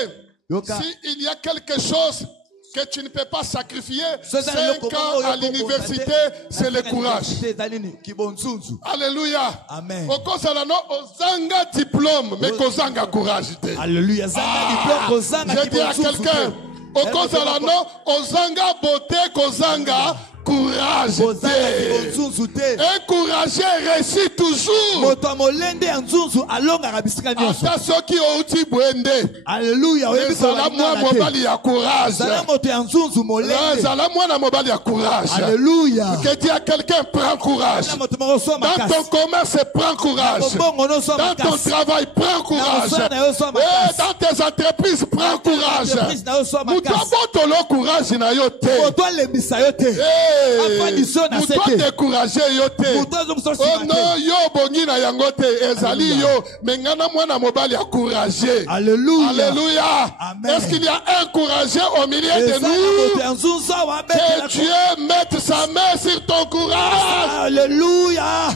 Yoka. s'il y a quelque chose que tu ne peux pas sacrifier, Soza 5 eloko moko ans oyo à kobonza l'université, te. c'est le Na courage. université ezali nini? Kibo nzuzu. Alléluia. Amen. Okozala no ozanga diplôme, mais kozanga courage te. Alléluia. Zanga diplôme kozanga Je kibo dis à nzuzu quelqu'un, te. okozala no ozanga beauté, kozanga courage Kozanga te. kibo nzuzu te. Un courageux réussit toujours. Moto ya molende ya nzuzu alongaka bisika nyonso. Ata soki outi bwende, Alléluia. Oyebi ezala mwa kolingana te. mobali ya courage. Zala moto ya nzuzu molende. Ezala mwana mobali ya courage. Alléluia. Que dis à quelqu'un, prends courage. Zala moto moko soa Dans ton makasi. commerce, prends courage. Bongo no soa Dans ton makasi. travail, prends courage. mosala na yo soa Eh, makasi. dans tes entreprises, prends courage. Entreprise na yo soa Mutu makasi. abotolo courage na yo te. Moto alembisa yo te. Afandisi yo na se Mutu te. adécouragé yo te. Moto azongisa yo Oh nsima te. non, yo bongi na yango te. Ezali Alléluia. yo. Mais ngana mwana mobali ya courageux. Alléluia. Alléluia. Amen. Est-ce qu'il y a un courageux au milieu de Eza na moto nous? ya nzuzu awa Que abetela ko- Dieu mette sa main sur ton courage. Alléluia.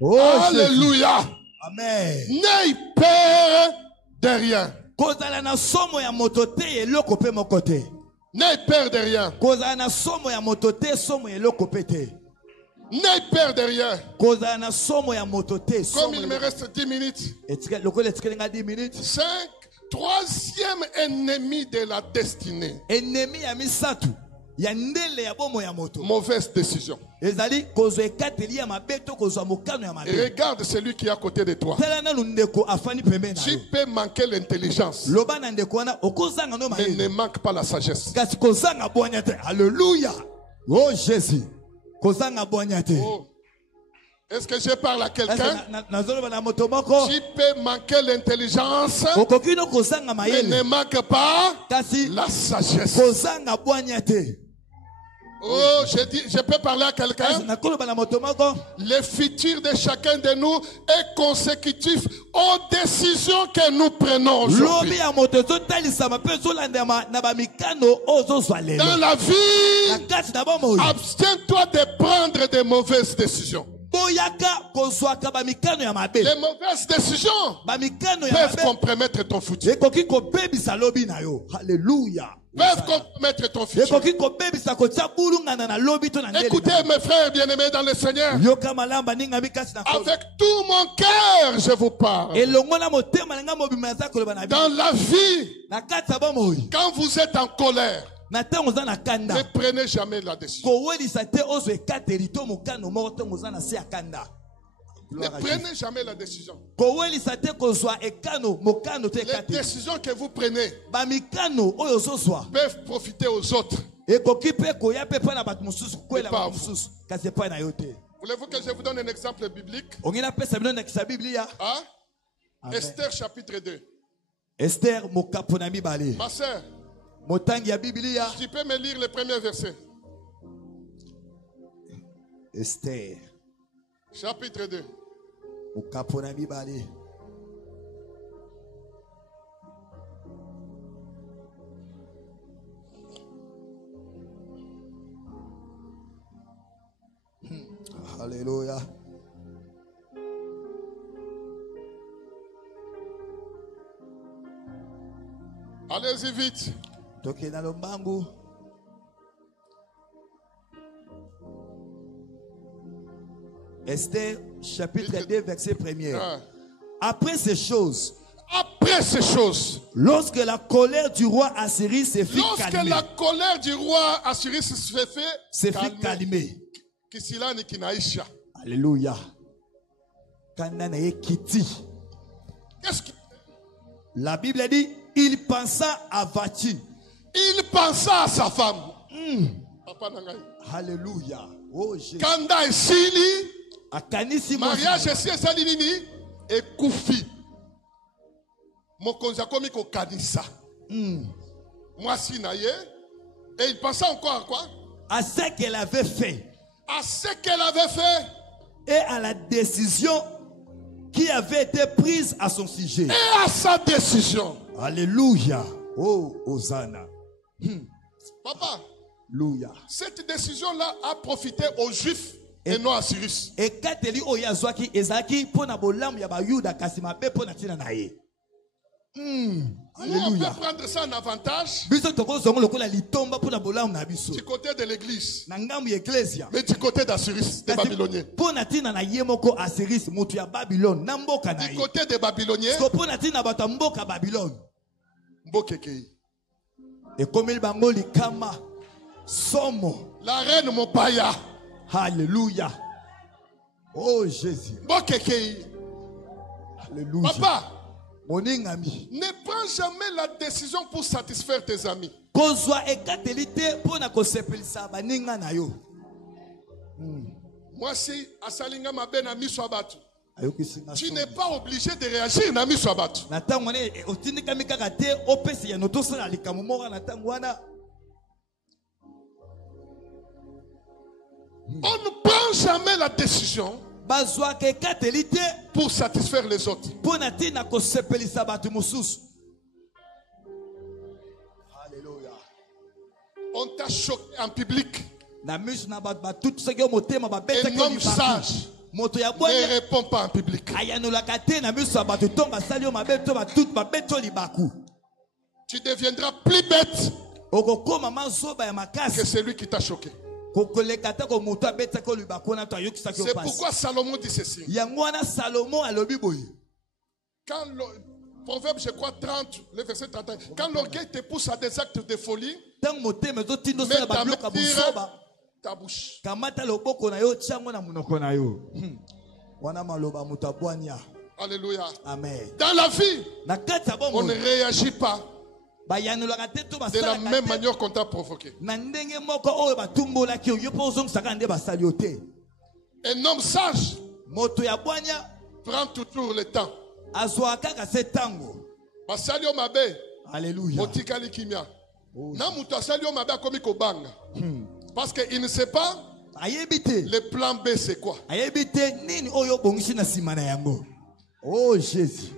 Oh Jésus. Alléluia. Amen. N'aie peur de rien. Kozala na somo ya moto te eloko pe moko te. N'aie peur de rien. Kozala na somo ya moto te somo ya eloko pe te. N'aie peur de rien. Kozala na somo ya moto te Comme somo il me reste 10 minutes. lokola etikeli nga 10 minutes. Troisième ennemi de la destinée. Ennemi ya misato ya ndele ya bomo ya moto. Mauvaise décision. Ezali kozwa ekateli ya mabe to kozwa mokano ya mabe. Regarde celui qui est à côté de toi. Tala nanu ndeko afani pembeni na Tu yo. peux manquer l'intelligence, Loba na ndeko wana okozanga no mais ne mayele. manque pas la sagesse. Kasi kozanga bwanya te. Alléluia. Oh Jésus. Kozanga bwanya te. Oh. Est-ce que je parle à quelqu'un? Nazoloba na moto moko. Tu peux manquer l'intelligence, Okoki no kozanga mais ne mayele. manque pas Kasi la sagesse. kozanga bwanya te. Oh, je peux parler à Kasi quelqu'un? nakoloba na moto moko. Le futur de chacun de nous est consécutif aux décisions que nous prenons aujourd'hui. Lobi ya moto ezotalisama mpe ezolandama na bamikano oyo ozozwa Dans lelo. la Na vie, kati na bomoi. abstiens-toi de prendre de mauvaises décisions. boyaka kozwaka bamikano ya mabe. Les mauvaises décisions Bamikano ya peuvent mabe compromettre ton futur. ekoki kobebisa lobi na yo. Hallelujah. Peuvent compromettre ton futur. ekoki kobebisa kotia bulungana na lobi to na ndele. Écoutez mes frères bien-aimés dans le Seigneur. yoka malamba ninga mikasi na kolo. Avec tout mon cœur, je vous parle. elongo na motema na nga mobima za koloba na Dans la vie, na kati ya bomoi quand vous êtes en colère, na ntango oza na kanda ne prenez jamais la décision. kowelisa te ozwa ekateli to mokano moko ntango oza na se ya kanda. Ne prenez jamais la décision. kowelisa te kozwa ekano mokano to Les ekateli. décisions que vous prenez bamikano oyo ozozwa peuvent profiter aux autres. ekoki mpe koya mpe epai na bato mosusu kokwela Epa bato vous. mosusu kasi epai na yo te. Voulez-vous que je vous donne un exemple biblique? ongi napesa bino ndakisa biblia. Hein? Amen. Esther chapitre 2. Esther mokapo na mibale Ma sœur, motangi ya biblia. tu peux me lire le premier verset. Esther Chapitre 2. mokapo na mibale. Alléluia. Allez-y vite. toke na lombangu. Esther chapitre 2 verset 1er. Ah. Après ces choses, Après ces choses, lorsque la colère du roi Assyrie se fit lorsque calmer, la colère du roi Assyrie se fait calmer. Kisilani kinaisha. Alléluia. Kanda na ye kiti. Qu'est-ce que La Bible dit, il pensa à Vachi. il pensa à sa femme? Papa Nangai. Alléluia. Oh Jésus. Kanda esili, Akanisi mariage esi esali nini? Ekufi. Mokonzi akomi ko kanisa. Mwasi na ye. Et il pensa encore à quoi? à ce qu'elle avait fait À ce qu'elle avait fait et à la décision qui avait été prise à son sujet. et à sa décision. Alléluia. Oh, Hosanna. Papa, Alléluia. cette décision-là a profité aux Juifs et non à Cyrus. Et kateli oya zwaki ezaki pona bolamu ya bayuda kasi mabe pona tina na ye. Nous, on Alléluia. peut prendre ça en avantage Biso toko zongo lokola litomba pona bolamu na biso. du côté de l'église, Na ngambu ya ecclesia. mais du côté d'Assyrus, des Babyloniens. Pona tina na ye moko Asiris mutu ya Babylone na mboka na Du ye. côté des Babyloniens, Ko pona tina bato ya mboka Babylone. Mbokekei. Et comme il bango likama somo. La reine Mopaya, Alléluia. Oh Jésus. Mbokekei. Alléluia. Papa, Moningami. ne prends jamais la décision pour satisfaire tes amis. Kozwa ekateli te pona kosepelisa baninga na yo. Moi, si Asalinga mabe na miso abatu, Ayokisi na tu somo. n'es pas obligé de réagir na miso abatu. Na tango wana otindikami kaka te opesi ya notosala likambo moko na tango wana. On ne prend jamais la décision Bazwaka ekateli te pour satisfaire les autres. pona tina kosepelisa bato mosusu. Alléluia. On t'a choqué en public. Na miso na bato batutu soki yo motema Un babetaki yo homme libaku. sage Moto ya ne bwanya répond pas en public. ayanolaka te na miso ya bato to basali yo mabe to batutu babeti yo libaku. Tu deviendras plus bête Okokoma mazoba ya que makasi. celui qui t'a choqué. Kokoleka te ko moto abetaki yo libaku na to ayokisaki yo C'est pasi. pourquoi Salomon dit ceci. Yango wana Salomo alobi boye. Quand le Proverbe, je crois 30, le verset 31. Quand l'orgueil te pousse à des actes de folie, Tango motema ezotinda mets osala ta main babiloko ya sur bosoba. ta bouche. Kamata loboko na yo tiango na munoko na yo. Wana maloba moto abwanya. Alléluia. Amen. Dans la vie, Na kati ya on ne bomoi réagit pas bayanolaka te to de la basalaka même te manière qu'on t'a provoqué. na ndenge moko oyo batumbolaki yo yo mpo ozongisaka nde basali yo te. Un homme sage Moto ya bwanya prend toujours le temps. azwaka kaka se tango. Basali yo mabe, Alléluia. otikali kimia. Na mutu asali yo mabe akomi kobanga. Parce qu'il ne sait pas Ayebi te. le plan B c'est quoi. Ayebi te nini oyo obongisi na nsima na yango. Oh Jésus.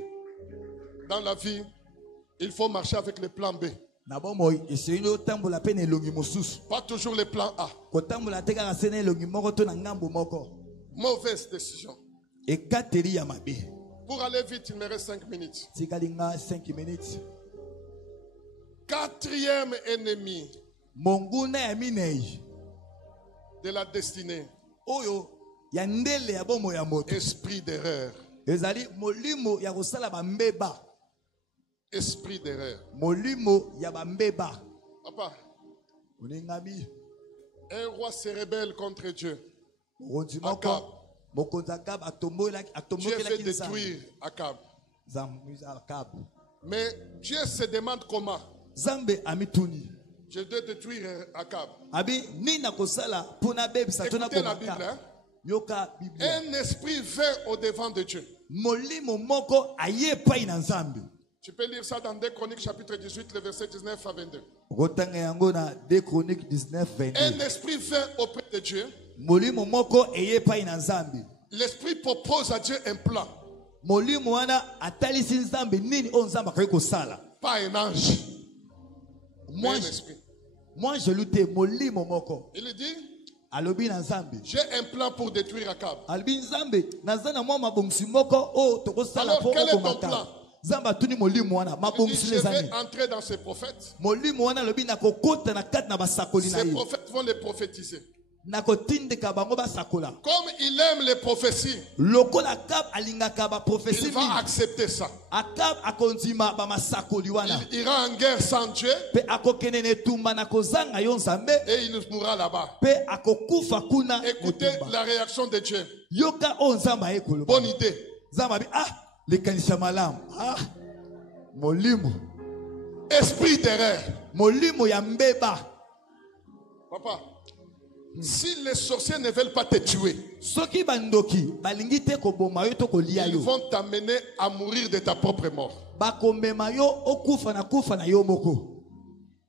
Dans la vie, il faut marcher avec le plan B. Na bomoi esengeli otambola mpe na elongi mosusu. Pas toujours le plan A. Kotambola te kaka se na elongi moko to na ngambo moko. Mauvaise décision. Et kateli ya mabe. Pour aller vite, il me reste 5 minutes. Tikalinga 5 minutes. Quatrième ennemi Monguna ya minei. de la destinée. Oyo ya ndele ya bomo ya moto. Esprit d'erreur. Ezali molimo ya kosala bambeba. Esprit d'erreur. Molimo ya bambeba. Papa, Uningami. un roi se rebelle contre Dieu. Mokonzi Akab. moko. Mokonzi Akab Dieu atombokelaki fait détruire Akab. Akab. Mais Dieu se demande comment. Zambe amituni. Je dois détruire Akab. Abi nina kosala pona bebisa tona Écoutez la Bible. Hein? Yoka Biblia. Un esprit vint au devant de Dieu. Molimo moko aye pai na Nzambe. Tu peux lire ça dans 2 Chroniques chapitre 18, le verset 19 à 22. Rotanga yango na 2 Chroniques 19 22. Un esprit vint auprès de Dieu. Molimo moko aye pai na Nzambe. L'esprit propose à Dieu un plan. Molimo wana atalisi Nzambe nini o Nzambe akoki kosala. Pas un ange, mais Moi un esprit. moi je lutte molimo moko. Il dit, Alobi na Nzambe. j'ai un plan pour détruire Akab. Alobi Nzambe nazana mwa mabongisi moko o tokosala Alors, po quel est ton okomaka. plan? Nzambe atuni molimo wana Il dit, mabongisi je les vais amis. entrer dans ces prophètes. Molimo wana lobi na kokota na kati na basakoli na Ces ye. prophètes vont les prophétiser. Na kotindeka bango basakola. Comme il aime les prophéties, Lokola Akab alingaka ba il prophétie va mingi. accepter ça. Akab akondima ba masakoli wana. Il ira en guerre sans Dieu Pe akokene ne tumba na kozanga yo Nzambe. et il mourra là-bas. Pe akokufa kuna Écoutez netumba. la réaction de Dieu. Yoka o Nzambe ayekolo. Bonne idée. Nzambe abi le kanisa malamu. Molimo. Esprit d'erreur. Molimo ya mbeba. Papa, si les sorciers ne veulent pas te tuer, Soki bandoki balingi te koboma yo to kolia ils yo. vont t'amener à mourir de ta propre mort. Bakomema yo okufa na yo moko.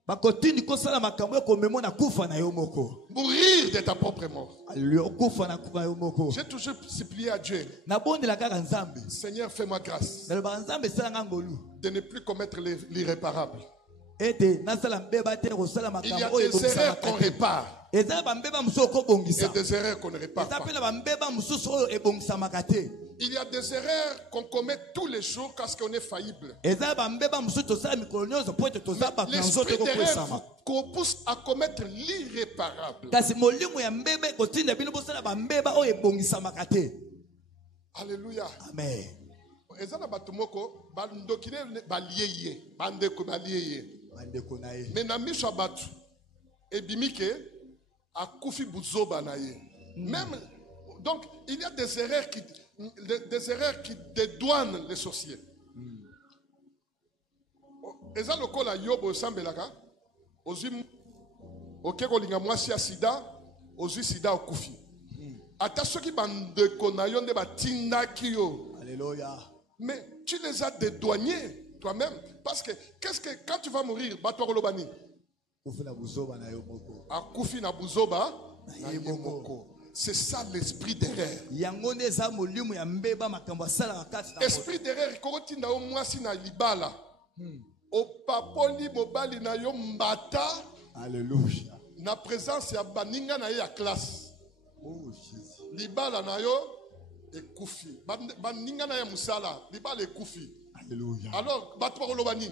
Bakotini kosala makambo komemo na kufa na yo moko. Mourir de ta propre mort. Alio okufa na yo moko. J'ai toujours supplié à Dieu, Na bonde la kaka Nzambe. Seigneur, fais-moi grâce Na ba Nzambe sala ngangolu. de ne plus commettre l'irréparable. Ete nasala mbeba te kosala Il y a makambo oyo des erreurs qu'on ebongisaka. répare Eza ba mbeba mususu et okobongisa. des erreurs qu'on ne répare Eza pas. pe na ba mbeba mususu oyo ebongisamaka te. Il y a des erreurs qu'on commet tous les jours parce qu'on est faillible. Eza ba mbeba mususu tosala mikolo nyonso po ete toza bato na nzoto L'esprit ekokwesama. d'erreur qu'on pousse à commettre l'irréparable. Kasi molimo ya mbeba ekotinda bino bosala ba mbeba oyo ebongisamaka te. Alléluia. Amen. Eza na bato moko bandokine balie ye, bandeko balie ye. Bandeko na ye. Mais na miso ya bato ebimi ke akufi buzoba na ye. Même donc il y a des erreurs qui dédouanent les sorciers. Eza lokola yobo osambelaka ozwi oke kolinga mwasi ya sida ozwi sida okufi. Ata soki bandeko na yo nde batindaki yo. Alléluia. Mais tu les as dédouanés toi-même. Parce que, quand tu vas mourir, Batouarolobani, Kufina buzoba na yo moko. Akufi na buzoba, Na ye moko. c'est ça l'esprit d'erreur. Yango nde eza molimo ya mbeba makambo asalaka kati na Esprit d'erreur, kokotinda yo mwasi na libala. Opapoli mobali na yo mbata, Alléluia. na présence ya baninga na ye ya classe. Oh Jésus. Libala na yo, ekufi. Baninga na ye musala, libala ekufi. Alléluia. Alors, Batouarolobani,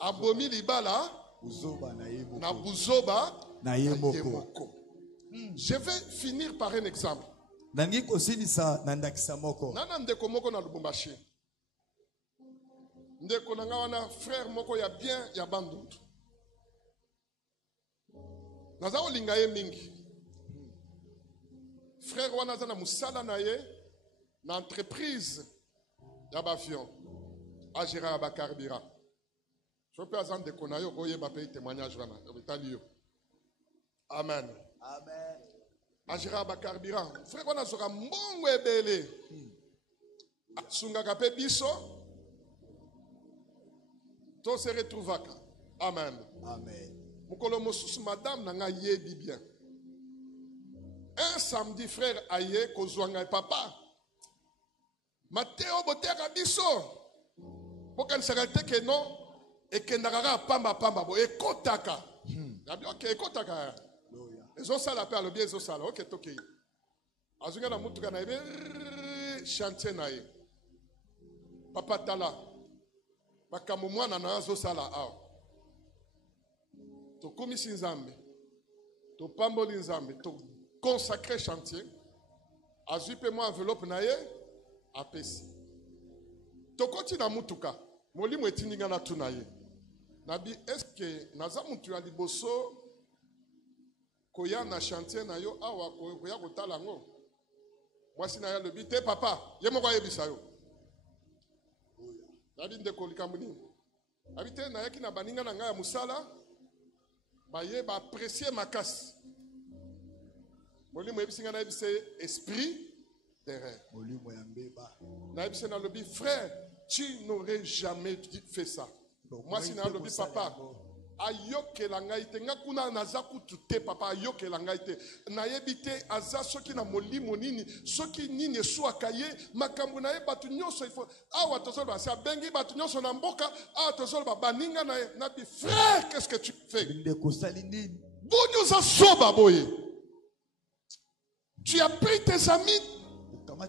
abomi libala, Buzoba na ye moko. na buzoba, Na ye na ye moko. moko. Je vais finir par un exemple. Nangi kosilisa na ndakisa moko. Nana ndeko moko na Lubumbashi. Ndeko na nga wana frère moko ya bien ya bandundu. Naza olinga ye mingi. Frère wana aza na musala na ye na entreprise ya bavion. Agera ya bakarbira. Je peux aza ndeko na yo koyeba pe témoignage wana obetali yo. Amen. Amen. Agera ba carburant. Frère wana soka mbongo ebele. Sungaka pe biso. To se retrouvaka. Amen. Amen. Mukolo mosusu madame nanga yebi bien. Un samedi frère aye kozwanga papa. Mateo boteka biso. Bokanisaka te ke non ekendaka pamba pamba bo ekotaka. Nabi ok ekotaka. Alléluia. Ezosala pe alobi ezosala ok tokei. Azunga na mutuka na ebe chantier na ye. Papa tala. Makambo mwana na azo sala awa. To komisi nzambe. To pamboli nzambe. To consacrer chantier. Azui pe mo enveloppe na ye. Apesi. To koti na mutuka. Molimo etindinga na tuna ye. Nabi, est-ce que naza mutu ya liboso koya na chantier na yo awa koya kotala ngo? Mwasi na ya lobi te papa, ye moko yebisa yo. Nabi ndeko likamuni. Nabi te na yaki na baninga na nga ya musala ba ye ba apprécier makasi. Molimo yebisinga na yebise esprit d'erreur. Molimo ya mbeba. Na yebise na lobi frère, tu n'aurais jamais fait ça. Moi, si je dis papa, ayoke langaite, nga kuna nazaku tute papa ayoke langaite, na yebite aza soki na molimo nini, soki nini soa kaye, makambu na ye batu nyonso il faut, awa tozol ba sa bengi batu nyonso na mboka, awa tozol ba baninga na ye, na bi frère, qu'est-ce que tu fais? Bonyo za soba boye. Tu as pris tes amis,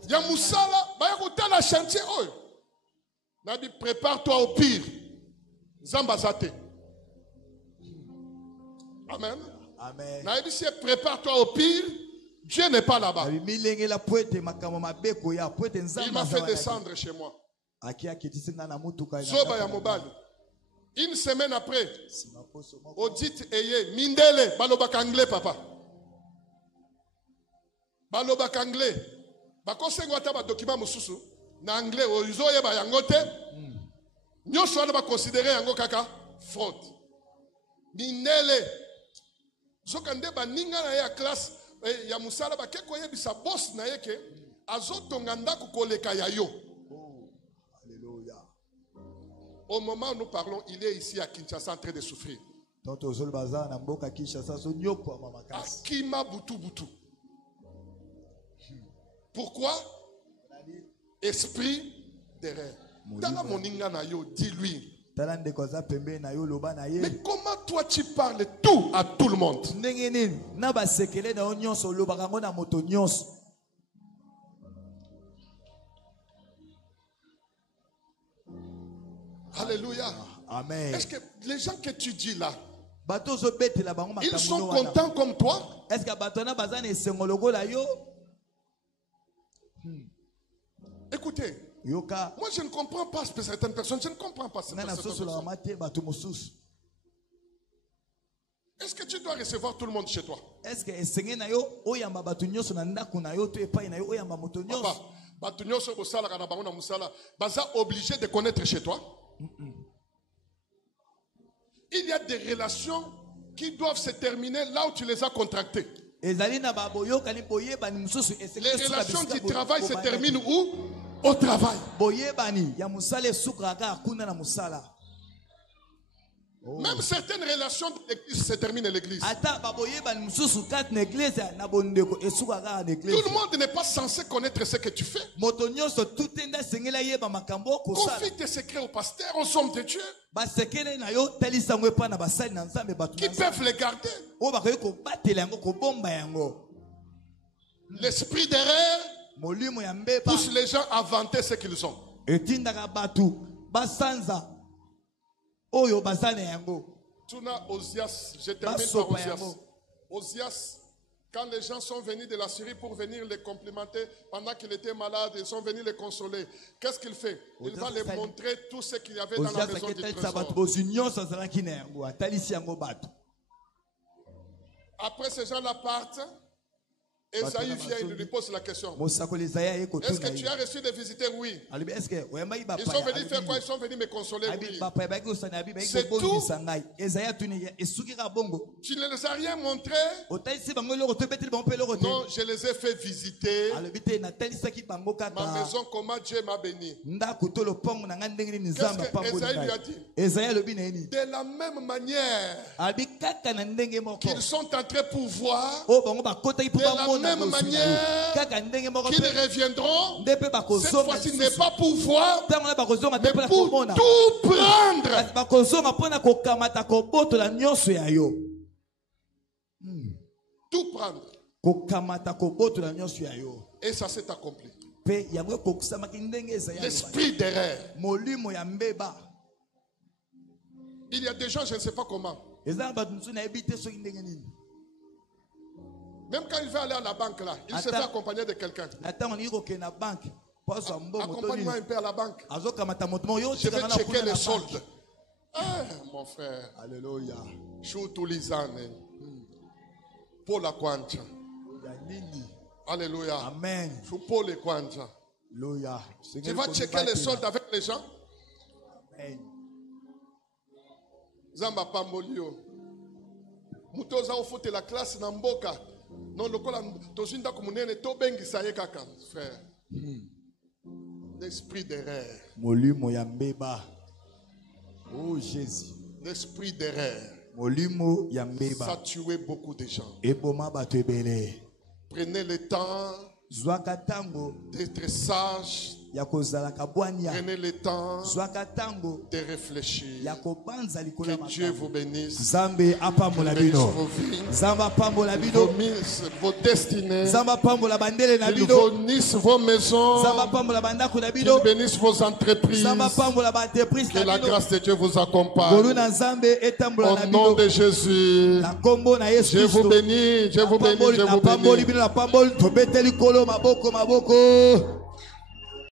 ya musala, ba ya kutala chantier oyo. Na bi prépare-toi au pire. Zambazate. Amen. Amen. Naïbisi, prépare-toi au pire. Dieu n'est pas là-bas. Il m'a fait descendre chez moi. Zoba ya mobali. Une semaine après, Odit Eye, Mindele, Balobak anglais, papa. Balobak anglais. Bakosengwata ba document mususu. Na anglais, ozoye ba yangote. Nous sommes considérés en kaka fraude. Minele. Zokande ba ninga na ya classe ya musala ba ke koye bisa boss na yeke azotonga ndako koleka ya yo. Alléluia. Au moment où nous parlons, il est ici à Kinshasa en train de souffrir. Akima butu butu. Pourquoi? Esprit d'erreur. Tala moninga na yo, dis-lui. Mais comment toi tu parles tout à tout le monde? Alléluia. Amen. Est-ce que les gens que tu dis là, ils sont contents comme toi? Est-ce que écoutez. Moi, je ne comprends pas certaines personnes. Je ne comprends pas certaines personnes. Est-ce que tu dois recevoir tout le monde chez toi? Est-ce que obligé de connaître chez toi? Il y a des relations qui doivent se terminer là où tu les as contractées. Les relations du travail se terminent où? Au travail. Même certaines relations de l'église se terminent à l'église. Tout le monde n'est pas censé connaître ce que tu fais. Confie tes secrets au pasteur, aux hommes de Dieu, qui peuvent les garder. L'esprit d'erreur pousse les gens à vanter ce qu'ils ont. Tuna Osias, je termine par Osias. Osias, quand les gens sont venus de la Syrie pour venir les complimenter pendant qu'il était malade, ils sont venus les consoler. Qu'est-ce qu'il fait? Il va les montrer tout ce qu'il y avait dans la maison du trésor. Après, ces gens-là partent. Esaïe vient, il lui pose la question. Est-ce que tu as reçu des visiteurs? Oui. Ils sont venus faire quoi? Ils sont venus me consoler. Oui. C'est tout. Tu ne les as rien montré? Non, je les ai fait visiter ma maison, comment Dieu m'a béni. Qu'est-ce qu'Esaïe lui a dit? De la même manière qu'ils sont entrés pour voir, de la même manière qu'ils reviendront, cette fois-ci n'est pas pour voir, mais pour tout prendre. Tout prendre. Et ça s'est accompli. Pe L'esprit d'erreur. Il y a des gens, je ne sais pas comment. Même quand il veut aller à la banque là, il se fait accompagner de quelqu'un. Accompagne-moi un peu à la banque. Je vais checker les soldes. Ah, mon frère. Alléluia. Choutulizane. Pour la quancha. Alléluia. Amen. Pour les quancha. Alléluia. Tu vas checker les soldes avec les gens. Amen. Zamba Pambolio. Mutoza ofote la classe na mboka. Non lokola tozinda kumunene to bengi saye kaka frère. L'esprit d'erreur. Molimo ya mbeba. Oh Jésus. L'esprit d'erreur. Molimo ya mbeba. Ça a tué beaucoup de gens. Eboma batebele. Prenez le temps d'être sage. Prenez le temps de réfléchir. Que Dieu vous bénisse. Bénisse vos vies. Vos destinées. Qu'il bénisse vos maisons. Qu'il bénisse vos entreprises. Que la grâce de Dieu vous accompagne. Au nom de Jésus. Je vous bénis. Je vous bénis. Je vous bénis.